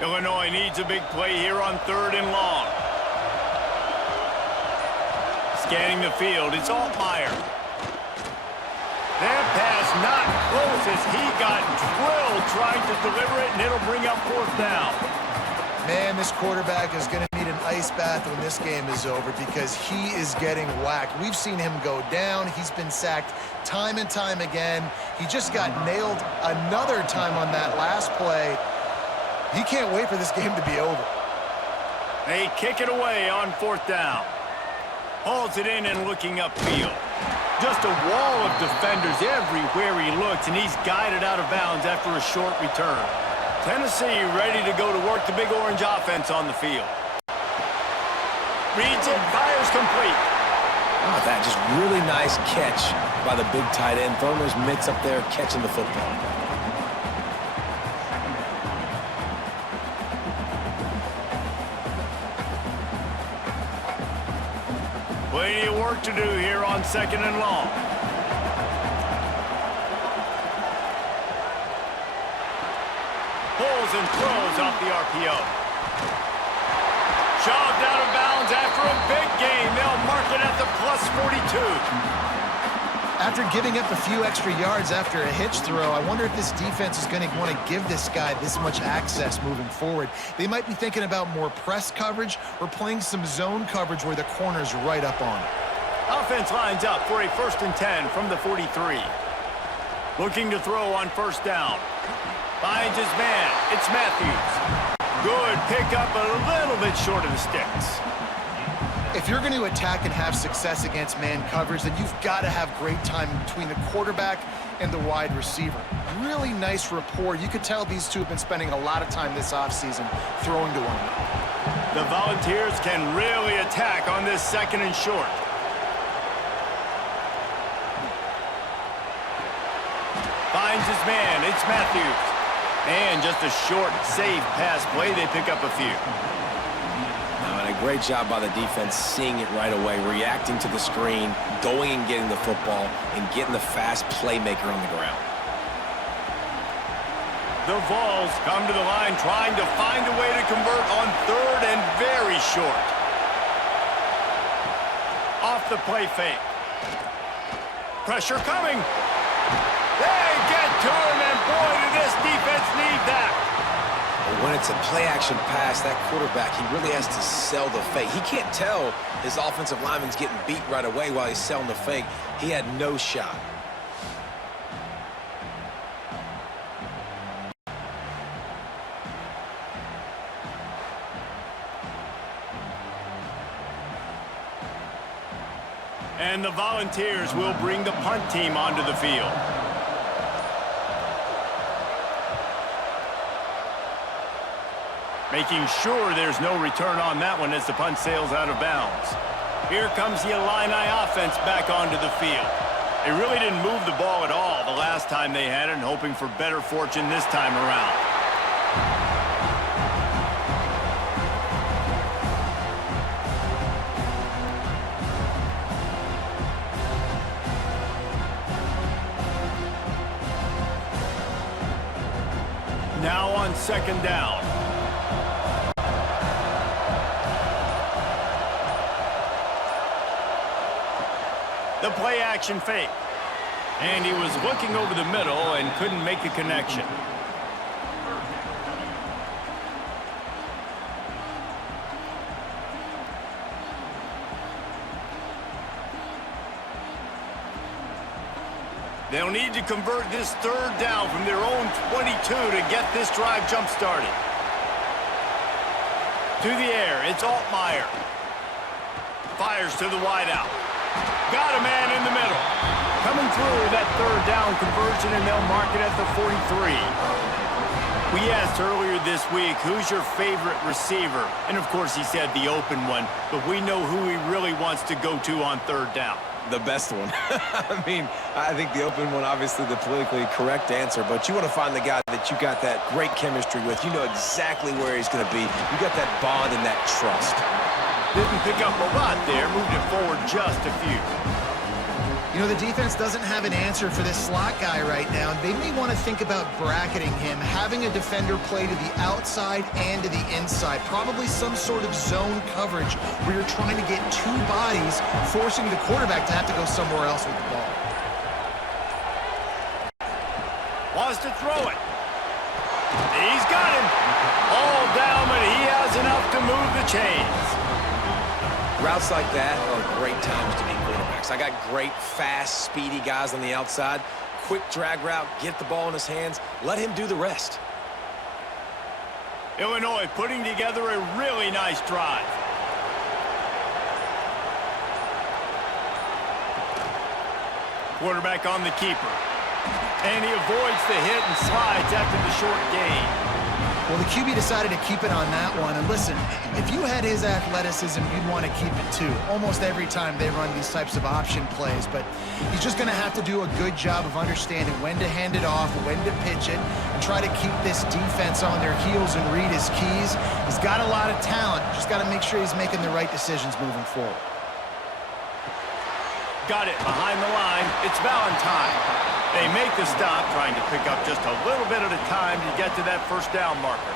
Illinois needs a big play here on 3rd and long. Scanning the field, it's Altmaier. That pass not close as he got drilled trying to deliver it, and it'll bring up 4th down. Man, this quarterback is going to need an ice bath when this game is over because he is getting whacked. We've seen him go down. He's been sacked time and time again. He just got nailed another time on that last play. He can't wait for this game to be over. They kick it away on 4th down. Hauls it in and looking upfield. Just a wall of defenders everywhere he looks, and he's guided out of bounds after a short return. Tennessee ready to go to work the Big Orange offense on the field. Reads it, fires complete. Oh, that just really nice catch by the big tight end. Throwing those mitts up there, catching the football. Plenty of work to do here on 2nd and long. Pulls and throws off the RPO. Shoved out of bounds after a big gain. They'll mark it at the plus 42. After giving up a few extra yards after a hitch throw, I wonder if this defense is going to want to give this guy this much access moving forward. They might be thinking about more press coverage or playing some zone coverage where the corner's right up on it. Offense lines up for a 1st and 10 from the 43. Looking to throw on 1st down. Finds his man. It's Matthews. Good pickup, a little bit short of the sticks. If you're going to attack and have success against man coverage, then you've got to have great time between the quarterback and the wide receiver. Really nice rapport. You could tell these two have been spending a lot of time this offseason throwing to one another. The Volunteers can really attack on this 2nd and short. Finds his man. It's Matthews. And just a short, safe pass play. They pick up a few. And a great job by the defense seeing it right away, reacting to the screen, going and getting the football, and getting the fast playmaker on the ground. The Vols come to the line trying to find a way to convert on 3rd and very short. Off the play fake. Pressure coming. They get to him, and boy, did this defense need that. But when it's a play-action pass, that quarterback, he really has to sell the fake. He can't tell his offensive lineman's getting beat right away while he's selling the fake. He had no shot. And the Volunteers will bring the punt team onto the field. Making sure there's no return on that one as the punt sails out of bounds. Here comes the Illini offense back onto the field. They really didn't move the ball at all the last time they had it, and hoping for better fortune this time around. Now on 2nd down. The play action fake. And he was looking over the middle and couldn't make a connection. They'll need to convert this 3rd down from their own 22 to get this drive jump-started. To the air, it's Altmaier. Fires to the wideout. Got a man in the middle. Coming through that 3rd down conversion, and they'll mark it at the 43. We asked earlier this week, who's your favorite receiver? And, of course, he said the open one, but we know who he really wants to go to on 3rd down. The best one. I mean, I think the open one, obviously the politically correct answer, but you want to find the guy that you got that great chemistry with. You know exactly where he's going to be. You got that bond and that trust. Didn't pick up a lot there, moved it forward just a few. You know, the defense doesn't have an answer for this slot guy right now. They may want to think about bracketing him, having a defender play to the outside and to the inside. Probably some sort of zone coverage where you're trying to get 2 bodies, forcing the quarterback to have to go somewhere else with the ball. Wants to throw it. He's got him. All down, but he has enough to move the chains. Routes like that are great times to be quarterbacks. I got great, fast, speedy guys on the outside. Quick drag route, get the ball in his hands, let him do the rest. Illinois putting together a really nice drive. Quarterback on the keeper. And he avoids the hit and slides after the short gain. Well, the QB decided to keep it on that one. And listen, if you had his athleticism, you'd want to keep it too. Almost every time they run these types of option plays. But he's just going to have to do a good job of understanding when to hand it off, when to pitch it, and try to keep this defense on their heels and read his keys. He's got a lot of talent. Just got to make sure he's making the right decisions moving forward. Got it behind the line. It's Valentine. They make the stop, trying to pick up just a little bit at a time to get to that first down marker.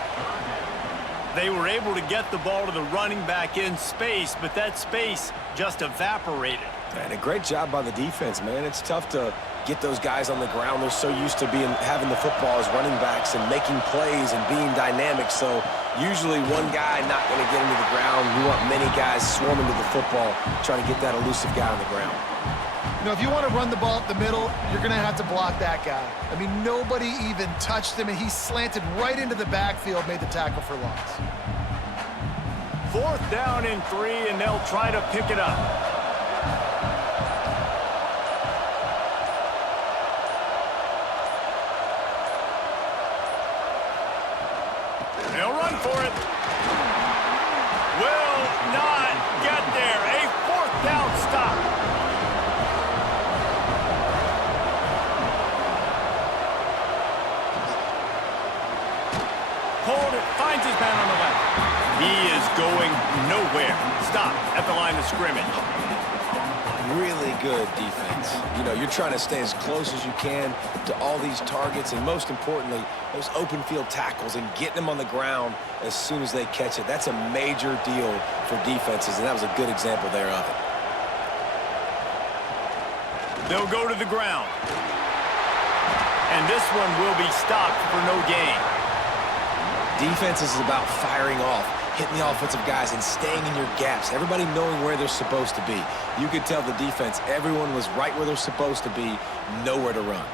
They were able to get the ball to the running back in space, but that space just evaporated. And a great job by the defense, man. It's tough to get those guys on the ground. They're so used to having the football as running backs and making plays and being dynamic. So usually one guy not going to get into the ground. You want many guys swarming to the football, trying to get that elusive guy on the ground. You know, if you want to run the ball up the middle, you're going to have to block that guy. I mean, nobody even touched him, and he slanted right into the backfield, made the tackle for loss. 4th down and 3, and they'll try to pick it up. They'll run for it. Will not get there. A 4th down stop. Pulled it, finds his man on the left. He is going nowhere. Stop at the line of scrimmage. Really good defense. You know, you're trying to stay as close as you can to all these targets, and most importantly, those open field tackles and getting them on the ground as soon as they catch it. That's a major deal for defenses, and that was a good example there of it. They'll go to the ground. And this one will be stopped for no gain. Defense is about firing off, hitting the offensive guys, and staying in your gaps. Everybody knowing where they're supposed to be. You could tell the defense, everyone was right where they're supposed to be, nowhere to run.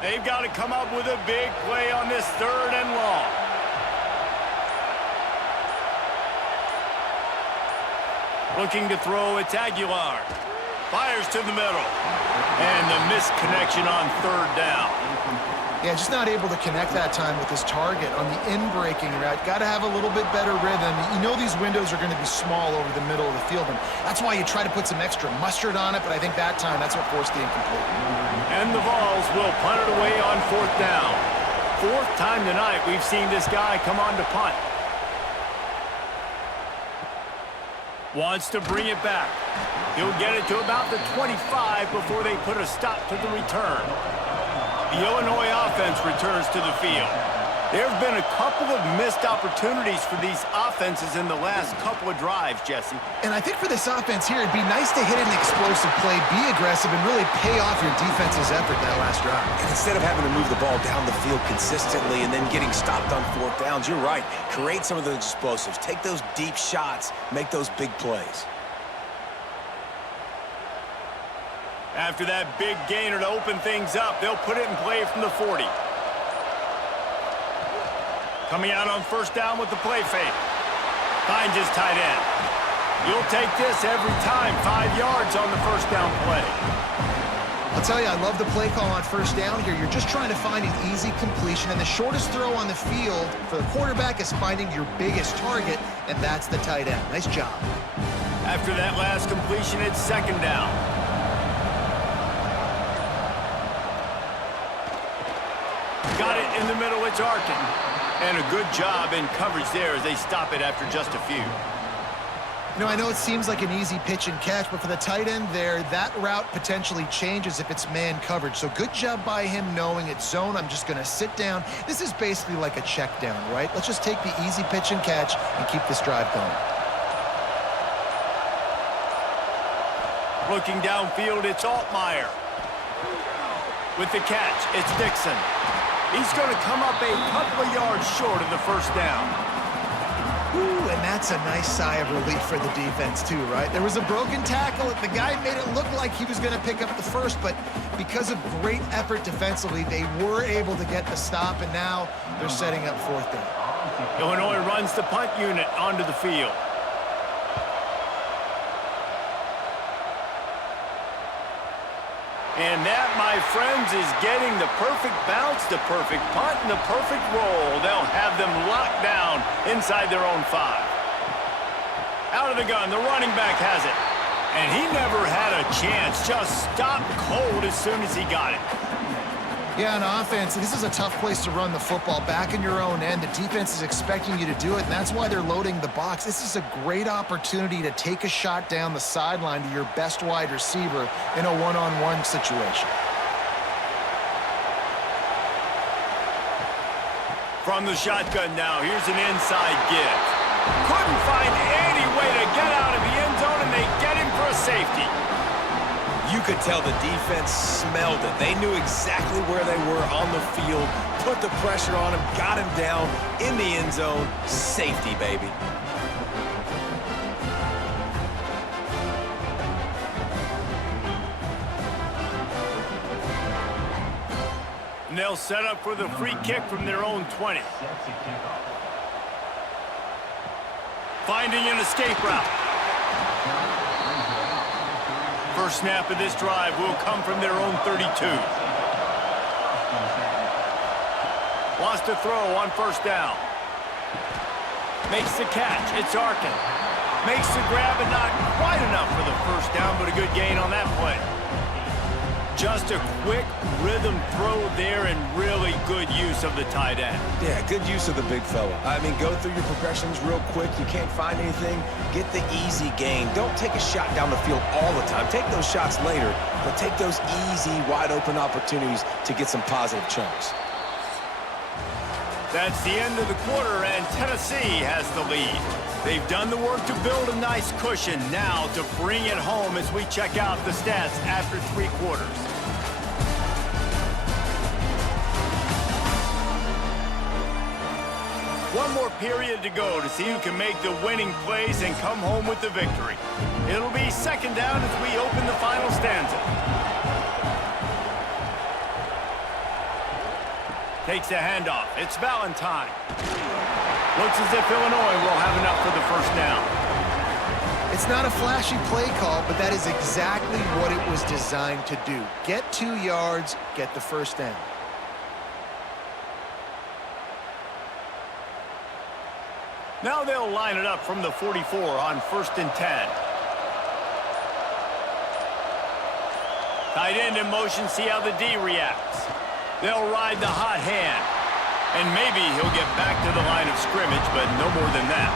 They've got to come up with a big play on this 3rd and long. Looking to throw, it's Aguilar. Fires to the middle. And the misconnection on 3rd down. Yeah, just not able to connect that time with his target on the in-breaking route. Got to have a little bit better rhythm. You know these windows are going to be small over the middle of the field, and that's why you try to put some extra mustard on it, but I think that time that's what forced the incomplete. And the Vols will punt it away on 4th down. 4th time tonight we've seen this guy come on to punt. Wants to bring it back. He'll get it to about the 25 before they put a stop to the return. The Illinois offense returns to the field. There have been a couple of missed opportunities for these offenses in the last couple of drives, Jesse. And I think for this offense here, it'd be nice to hit an explosive play, be aggressive, and really pay off your defense's effort that last drive. And instead of having to move the ball down the field consistently and then getting stopped on 4th downs, you're right. Create some of those explosives. Take those deep shots. Make those big plays. After that big gainer to open things up, they'll put it in play from the 40. Coming out on 1st down with the play fake. Finds his tight end. You'll take this every time. 5 yards on the 1st down play. I'll tell you, I love the play call on 1st down here. You're just trying to find an easy completion, and the shortest throw on the field for the quarterback is finding your biggest target, and that's the tight end. Nice job. After that last completion, it's 2nd down. Got it in the middle, it's Arkin. And a good job in coverage there as they stop it after just a few. You know, I know it seems like an easy pitch and catch, but for the tight end there, that route potentially changes if it's man coverage. So good job by him knowing it's zone. I'm just going to sit down. This is basically like a check down, right? Let's just take the easy pitch and catch and keep this drive going. Looking downfield, it's Altmaier. With the catch, it's Dixon. He's going to come up a couple of yards short of the 1st down. Ooh, and that's a nice sigh of relief for the defense too, right? There was a broken tackle. The guy made it look like he was going to pick up the 1st, but because of great effort defensively, they were able to get the stop, and now they're setting up 4th down. Illinois runs the punt unit onto the field. And that, my friends, is getting the perfect bounce, the perfect punt, and the perfect roll. They'll have them locked down inside their own 5. Out of the gun, the running back has it. And he never had a chance, just stopped cold as soon as he got it. Yeah, on offense, this is a tough place to run the football. Back in your own end, the defense is expecting you to do it, and that's why they're loading the box. This is a great opportunity to take a shot down the sideline to your best wide receiver in a one-on-one situation. From the shotgun now, here's an inside give. Couldn't find any way to get out of the end zone, and they get him for a safety. You could tell the defense smelled it. They knew exactly where they were on the field, put the pressure on him, got him down in the end zone. Safety, baby. And they'll set up for the free kick from their own 20. Finding an escape route. First snap of this drive will come from their own 32. Wants to throw on first down. Makes the catch. It's Arkin. Makes the grab, but not quite enough for the first down, but a good gain on that play. Just a quick rhythm throw there and really good use of the tight end. Yeah, good use of the big fella. I mean, go through your progressions real quick. You can't find anything. Get the easy gain. Don't take a shot down the field all the time. Take those shots later, but take those easy, wide-open opportunities to get some positive chunks. That's the end of the quarter, and Tennessee has the lead. They've done the work to build a nice cushion. Now to bring it home as we check out the stats after 3 quarters. One more period to go to see who can make the winning plays and come home with the victory. It'll be second down as we open the final stanza. Takes a handoff. It's Valentine. Looks as if Illinois will have enough for the first down. It's not a flashy play call, but that is exactly what it was designed to do. Get 2 yards, get the first down. Now they'll line it up from the 44 on 1st and 10. Tight end in motion, see how the D reacts. They'll ride the hot hand. And maybe he'll get back to the line of scrimmage, but no more than that.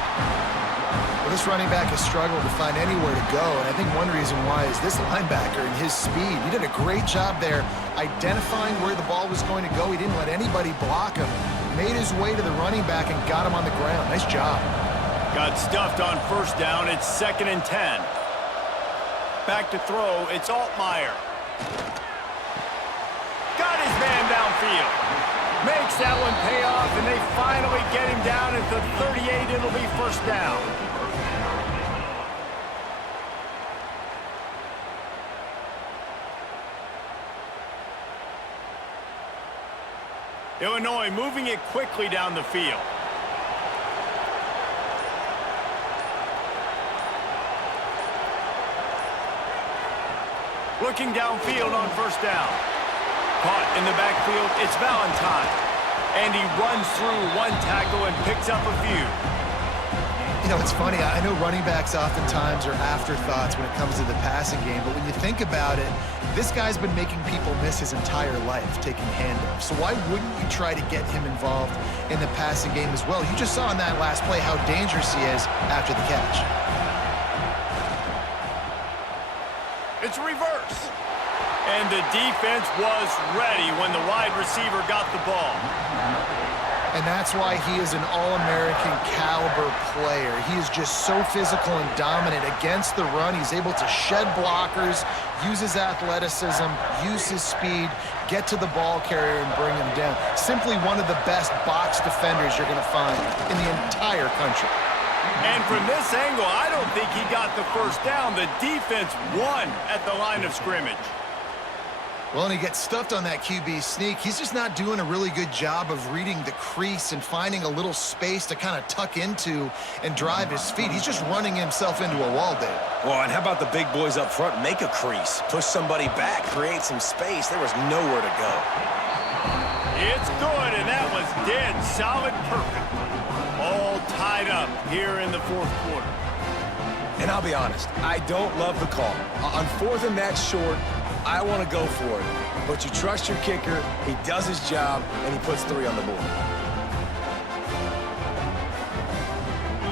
Well, this running back has struggled to find anywhere to go, and I think one reason why is this linebacker and his speed. He did a great job there identifying where the ball was going to go. He didn't let anybody block him. Made his way to the running back and got him on the ground. Nice job. Got stuffed on first down. It's 2nd and 10. Back to throw. It's Altmaier. Got his man downfield. Makes that one pay off, and they finally get him down at the 38. It'll be first down. Illinois moving it quickly down the field. Looking downfield on first down. Caught in the backfield, it's Valentine. And he runs through one tackle and picks up a few. You know, it's funny. I know running backs oftentimes are afterthoughts when it comes to the passing game, but when you think about it, this guy's been making people miss his entire life taking handoffs. So why wouldn't you try to get him involved in the passing game as well? You just saw in that last play how dangerous he is after the catch. It's reverse. And the defense was ready when the wide receiver got the ball. And that's why he is an All-American caliber player. He is just so physical and dominant against the run. He's able to shed blockers, use his athleticism, use his speed, get to the ball carrier and bring him down. Simply one of the best box defenders you're going to find in the entire country. And from this angle, I don't think he got the first down. The defense won at the line of scrimmage. Well, and he gets stuffed on that QB sneak. He's just not doing a really good job of reading the crease and finding a little space to kind of tuck into and drive his feet. He's just running himself into a wall, Dave. Well, and how about the big boys up front? Make a crease, push somebody back, create some space. There was nowhere to go. It's good, and that was dead solid perfect. All tied up here in the fourth quarter. And I'll be honest, I don't love the call. On 4th and that short, I want to go for it. But you trust your kicker, he does his job, and he puts 3 on the board.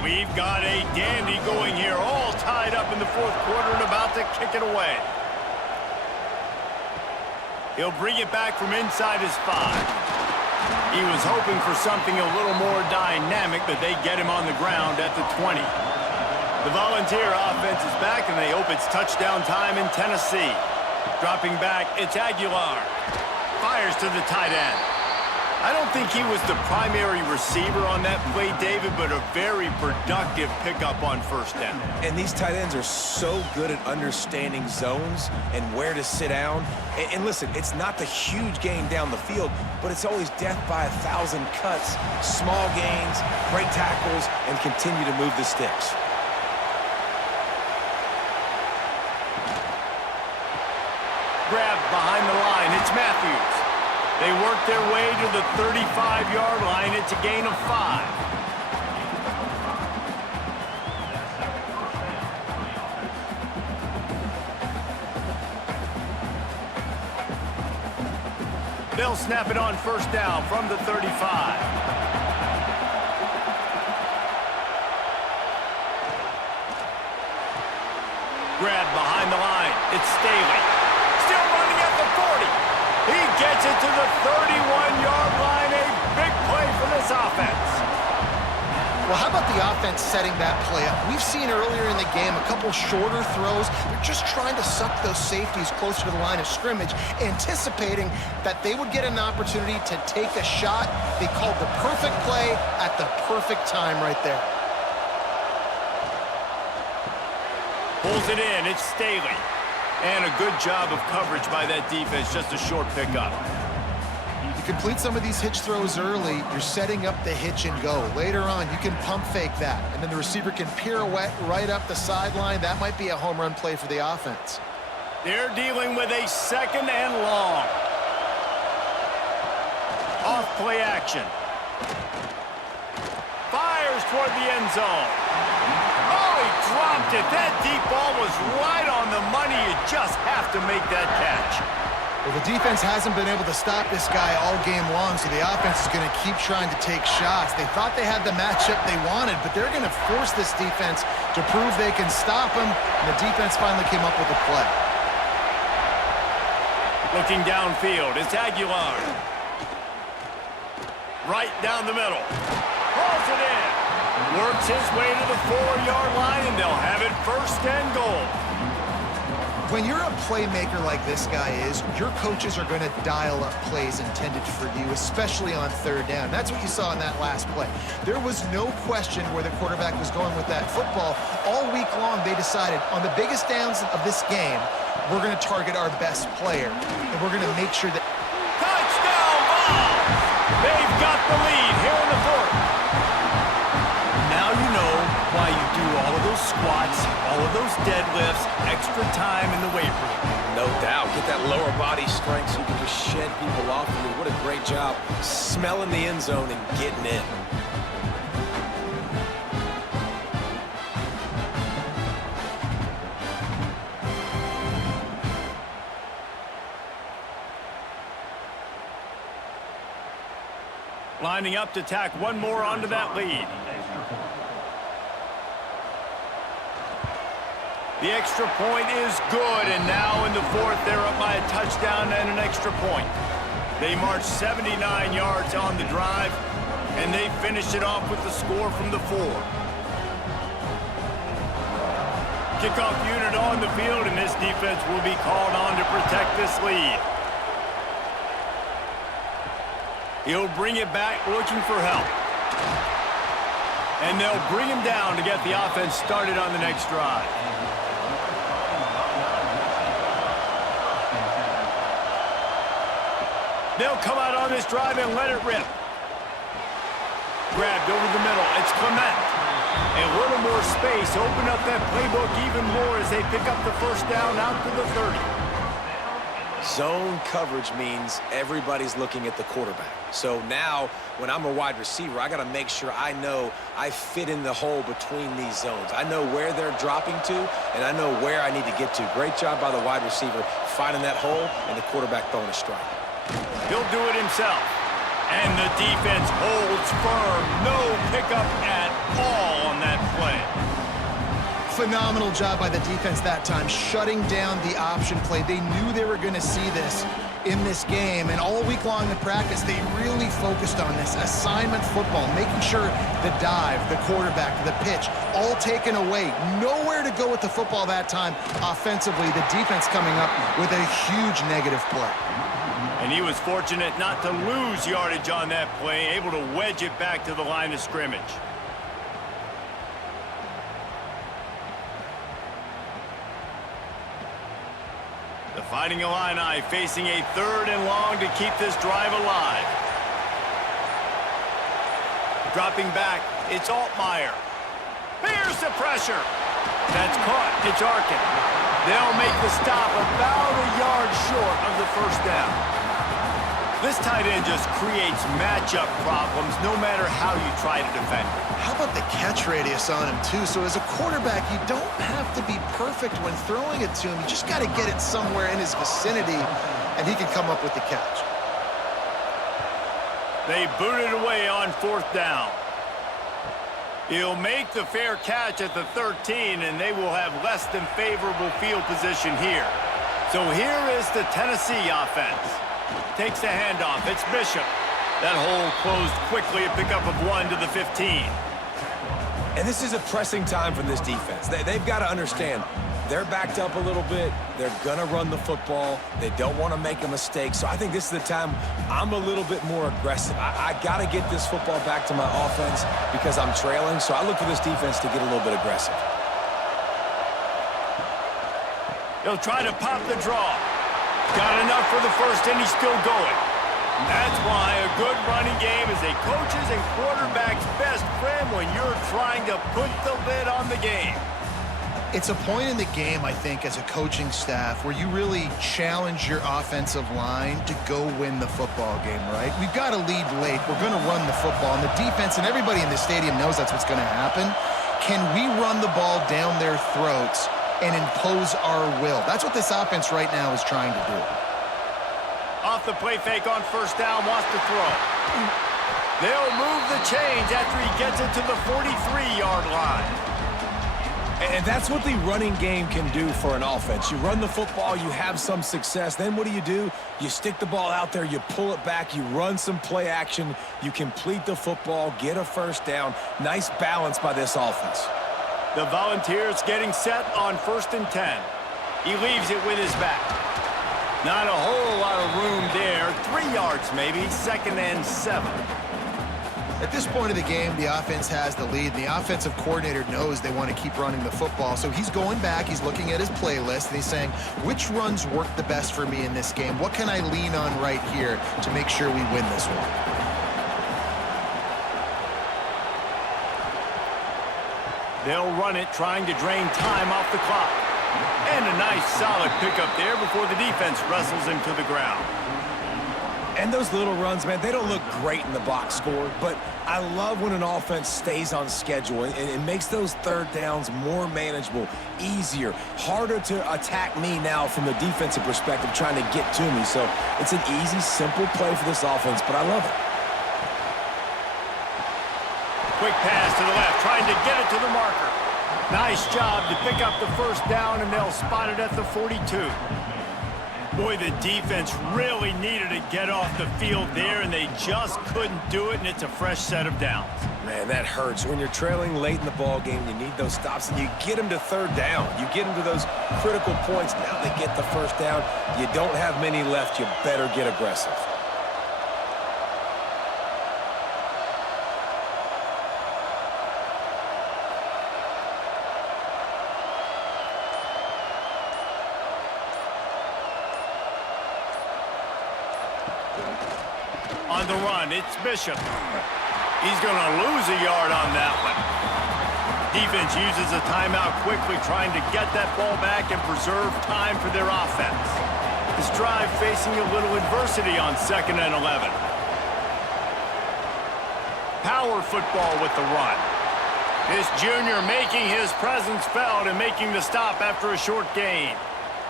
We've got a dandy going here, all tied up in the fourth quarter and about to kick it away. He'll bring it back from inside his 5. He was hoping for something a little more dynamic, but they get him on the ground at the 20. The Volunteer offense is back, and they hope it's touchdown time in Tennessee. Dropping back, it's Aguilar. Fires to the tight end. I don't think he was the primary receiver on that play, David, but a very productive pickup on first down. And these tight ends are so good at understanding zones and where to sit down. And listen, it's not the huge gain down the field, but it's always death by 1,000 cuts, small gains, great tackles, and continue to move the sticks. Grabbed behind the line, it's Matthews. They work their way to the 35-yard line. It's a gain of 5. They'll snap it on first down from the 35. Grabbed behind the line, it's Staley. Still running at the 40. He gets it to the 31-yard line. A big play for this offense. Well, how about the offense setting that play up? We've seen earlier in the game a couple shorter throws. They're just trying to suck those safeties closer to the line of scrimmage, anticipating that they would get an opportunity to take a shot. They called the perfect play at the perfect time right there. Pulls it in. It's Staley. And a good job of coverage by that defense, just a short pickup. You complete some of these hitch throws early, you're setting up the hitch and go. Later on, you can pump fake that, and then the receiver can pirouette right up the sideline. That might be a home run play for the offense. They're dealing with a 2nd and long. Off play action. Fires toward the end zone. Oh, he dropped it. That deep ball was right on the money. You just have to make that catch. Well, the defense hasn't been able to stop this guy all game long, so the offense is going to keep trying to take shots. They thought they had the matchup they wanted, but they're going to force this defense to prove they can stop him, and the defense finally came up with a play. Looking downfield, it's Aguilar. Right down the middle. Pulls it in. Works his way to the 4-yard line, and they'll have it 1st and goal. When you're a playmaker like this guy is, your coaches are going to dial up plays intended for you, especially on 3rd down. That's what you saw in that last play. There was no question where the quarterback was going with that football. All week long, they decided on the biggest downs of this game, we're going to target our best player, and we're going to make sure that... Touchdown, Vols! They've got the lead here in the 4th. Now you know why you do all of those squats, all of those deadlifts, extra time in the weight room. No doubt. Get that lower body strength so you can just shed people off of you. What a great job smelling the end zone and getting in. Lining up to tack one more onto that lead. The extra point is good, and now in the 4th, they're up by a touchdown and an extra point. They march 79 yards on the drive, and they finish it off with the score from the 4. Kickoff unit on the field, and this defense will be called on to protect this lead. He'll bring it back looking for help. And they'll bring him down to get the offense started on the next drive. They'll come out on this drive and let it rip. Grabbed over the middle. It's Clement. And a little more space. Open up that playbook even more as they pick up the first down out to the 30. Zone coverage means everybody's looking at the quarterback. So now, when I'm a wide receiver, I got to make sure I know I fit in the hole between these zones. I know where they're dropping to, and I know where I need to get to. Great job by the wide receiver finding that hole and the quarterback throwing a strike. He'll do it himself. And the defense holds firm. No pickup at all on that play. Phenomenal job by the defense that time, shutting down the option play. They knew they were going to see this in this game, and all week long in practice, they really focused on this assignment football, making sure the dive, the quarterback, the pitch, all taken away. Nowhere to go with the football that time offensively. The defense coming up with a huge negative play. And he was fortunate not to lose yardage on that play, able to wedge it back to the line of scrimmage. The Fighting Illini facing a 3rd and long to keep this drive alive. Dropping back, it's Altmaier. Here's the pressure. That's caught. It's Arkin. They'll make the stop about a yard short of the first down. This tight end just creates matchup problems no matter how you try to defend it. How about the catch radius on him, too? So as a quarterback, you don't have to be perfect when throwing it to him. You just got to get it somewhere in his vicinity, and he can come up with the catch. They boot it away on 4th down. He'll make the fair catch at the 13, and they will have less than favorable field position here. So here is the Tennessee offense. Takes the handoff. It's Bishop. That hole closed quickly, a pickup of 1 to the 15. And this is a pressing time for this defense. They've got to understand, they're backed up a little bit. They're going to run the football. They don't want to make a mistake. So I think this is the time I'm a little bit more aggressive. I got to get this football back to my offense because I'm trailing. So I look for this defense to get a little bit aggressive. He'll try to pop the draw. Got enough for the first, and he's still going. That's why a good running game is a coach's and quarterback's best friend when you're trying to put the lid on the game. It's a point in the game, I think, as a coaching staff where you really challenge your offensive line to go win the football game, right? We've got to lead late. We're going to run the football, and the defense and everybody in the stadium knows that's what's going to happen. Can we run the ball down their throats and impose our will? That's what this offense right now is trying to do. Off the play fake on 1st down, wants to throw. They'll move the chains after he gets it to the 43-yard line. And that's what the running game can do for an offense. You run the football, you have some success. Then what do? You stick the ball out there, you pull it back, you run some play action, you complete the football, get a 1st down. Nice balance by this offense. The Volunteers getting set on 1st and 10. He leaves it with his back. Not a whole lot of room there. 3 yards maybe, 2nd and 7. At this point of the game, the offense has the lead. The offensive coordinator knows they want to keep running the football. So he's going back, he's looking at his playlist, and he's saying, which runs work the best for me in this game? What can I lean on right here to make sure we win this one? They'll run it, trying to drain time off the clock. And a nice solid pickup there before the defense wrestles him to the ground. And those little runs, man, they don't look great in the box score, but I love when an offense stays on schedule and it makes those 3rd downs more manageable, easier, harder to attack me now from the defensive perspective trying to get to me. So it's an easy, simple play for this offense, but I love it. Quick pass to the left, trying to get it to the marker. Nice job to pick up the 1st down, and they'll spot it at the 42. Boy, the defense really needed to get off the field there, and they just couldn't do it, and it's a fresh set of downs. Man, that hurts. When you're trailing late in the ball game, you need those stops, and you get them to 3rd down. You get them to those critical points. Now they get the 1st down. You don't have many left. You better get aggressive. On the run, it's Bishop. He's going to lose a yard on that one. Defense uses a timeout quickly, trying to get that ball back and preserve time for their offense. This drive facing a little adversity on 2nd and 11. Power football with the run. This junior making his presence felt and making the stop after a short gain.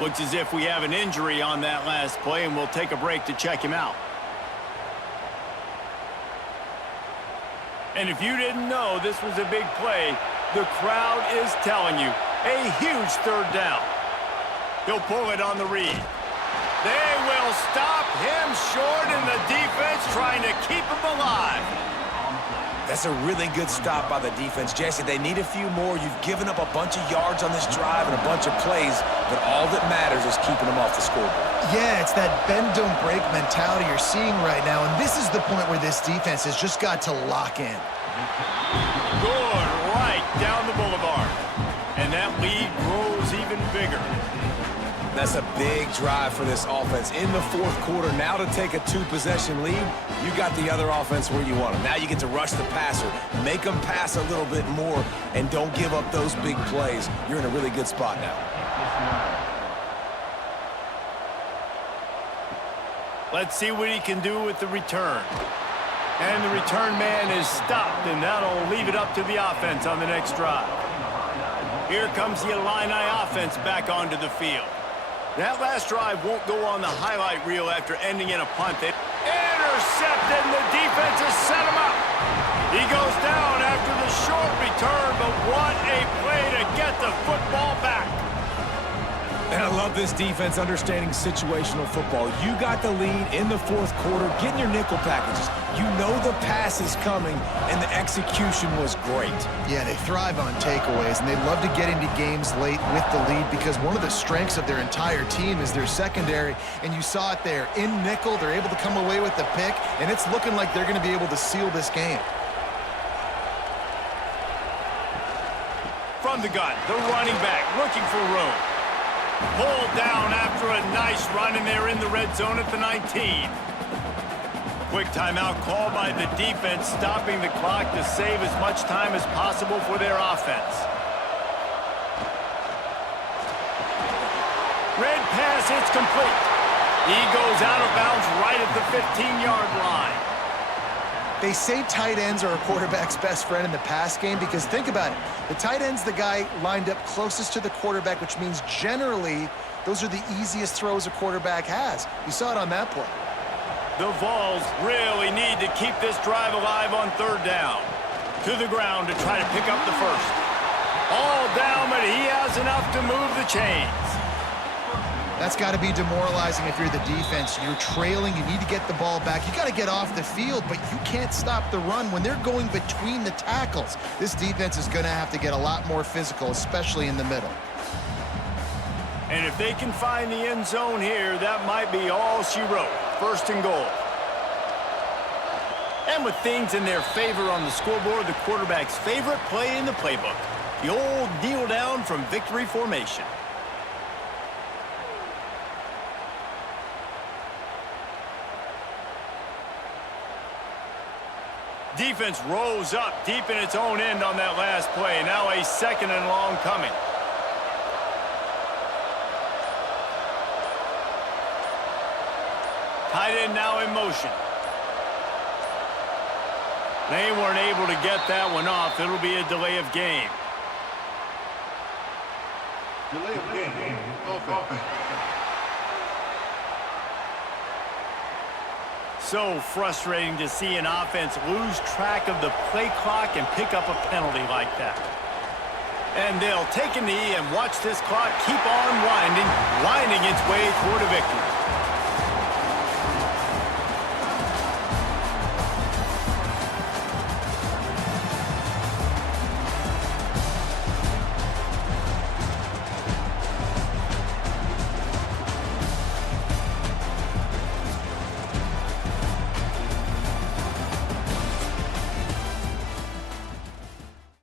Looks as if we have an injury on that last play, and we'll take a break to check him out. And if you didn't know this was a big play, the crowd is telling you, a huge 3rd down. He'll pull it on the read. They will stop him short, and the defense trying to keep him alive. That's a really good stop by the defense. Jesse, they need a few more. You've given up a bunch of yards on this drive and a bunch of plays, but all that matters is keeping them off the scoreboard. Yeah, it's that bend, don't break mentality you're seeing right now, and this is the point where this defense has just got to lock in. Good right down the boulevard, and that lead grows even bigger. That's a big drive for this offense in the 4th quarter. Now to take a 2-possession lead, you got the other offense where you want them. Now you get to rush the passer, make them pass a little bit more, and don't give up those big plays. You're in a really good spot now. Let's see what he can do with the return. And the return man is stopped, and that'll leave it up to the offense on the next drive. Here comes the Illini offense back onto the field. That last drive won't go on the highlight reel after ending in a punt. They intercepted, and the defense has set him up. He goes down after the short return, but what a play to get the football back. And I love this defense understanding situational football. You got the lead in the 4th quarter, getting your nickel packages. You know the pass is coming, and the execution was great. Yeah, they thrive on takeaways, and they love to get into games late with the lead because one of the strengths of their entire team is their secondary, and you saw it there. In nickel, they're able to come away with the pick, and it's looking like they're going to be able to seal this game. From the gun, the running back looking for room. Pulled down after a nice run, and they're in the red zone at the 19. Quick timeout call by the defense, stopping the clock to save as much time as possible for their offense. Red pass, it's complete. He goes out of bounds right at the 15-yard line. They say tight ends are a quarterback's best friend in the pass game because think about it. The tight end's the guy lined up closest to the quarterback, which means generally those are the easiest throws a quarterback has. You saw it on that play. The Vols really need to keep this drive alive on 3rd down. To the ground to try to pick up the first. All down, but he has enough to move the chains. That's got to be demoralizing if you're the defense. You're trailing. You need to get the ball back. You got to get off the field, but you can't stop the run when they're going between the tackles. This defense is going to have to get a lot more physical, especially in the middle. And if they can find the end zone here, that might be all she wrote. 1st and goal. And with things in their favor on the scoreboard, the quarterback's favorite play in the playbook. The old kneel down from victory formation. Defense rose up deep in its own end on that last play. Now a 2nd and long coming. Tight end now in motion. They weren't able to get that one off. It'll be a delay of game. Delay of game. Offense. So frustrating to see an offense lose track of the play clock and pick up a penalty like that. And they'll take a knee and watch this clock keep on winding its way toward a victory.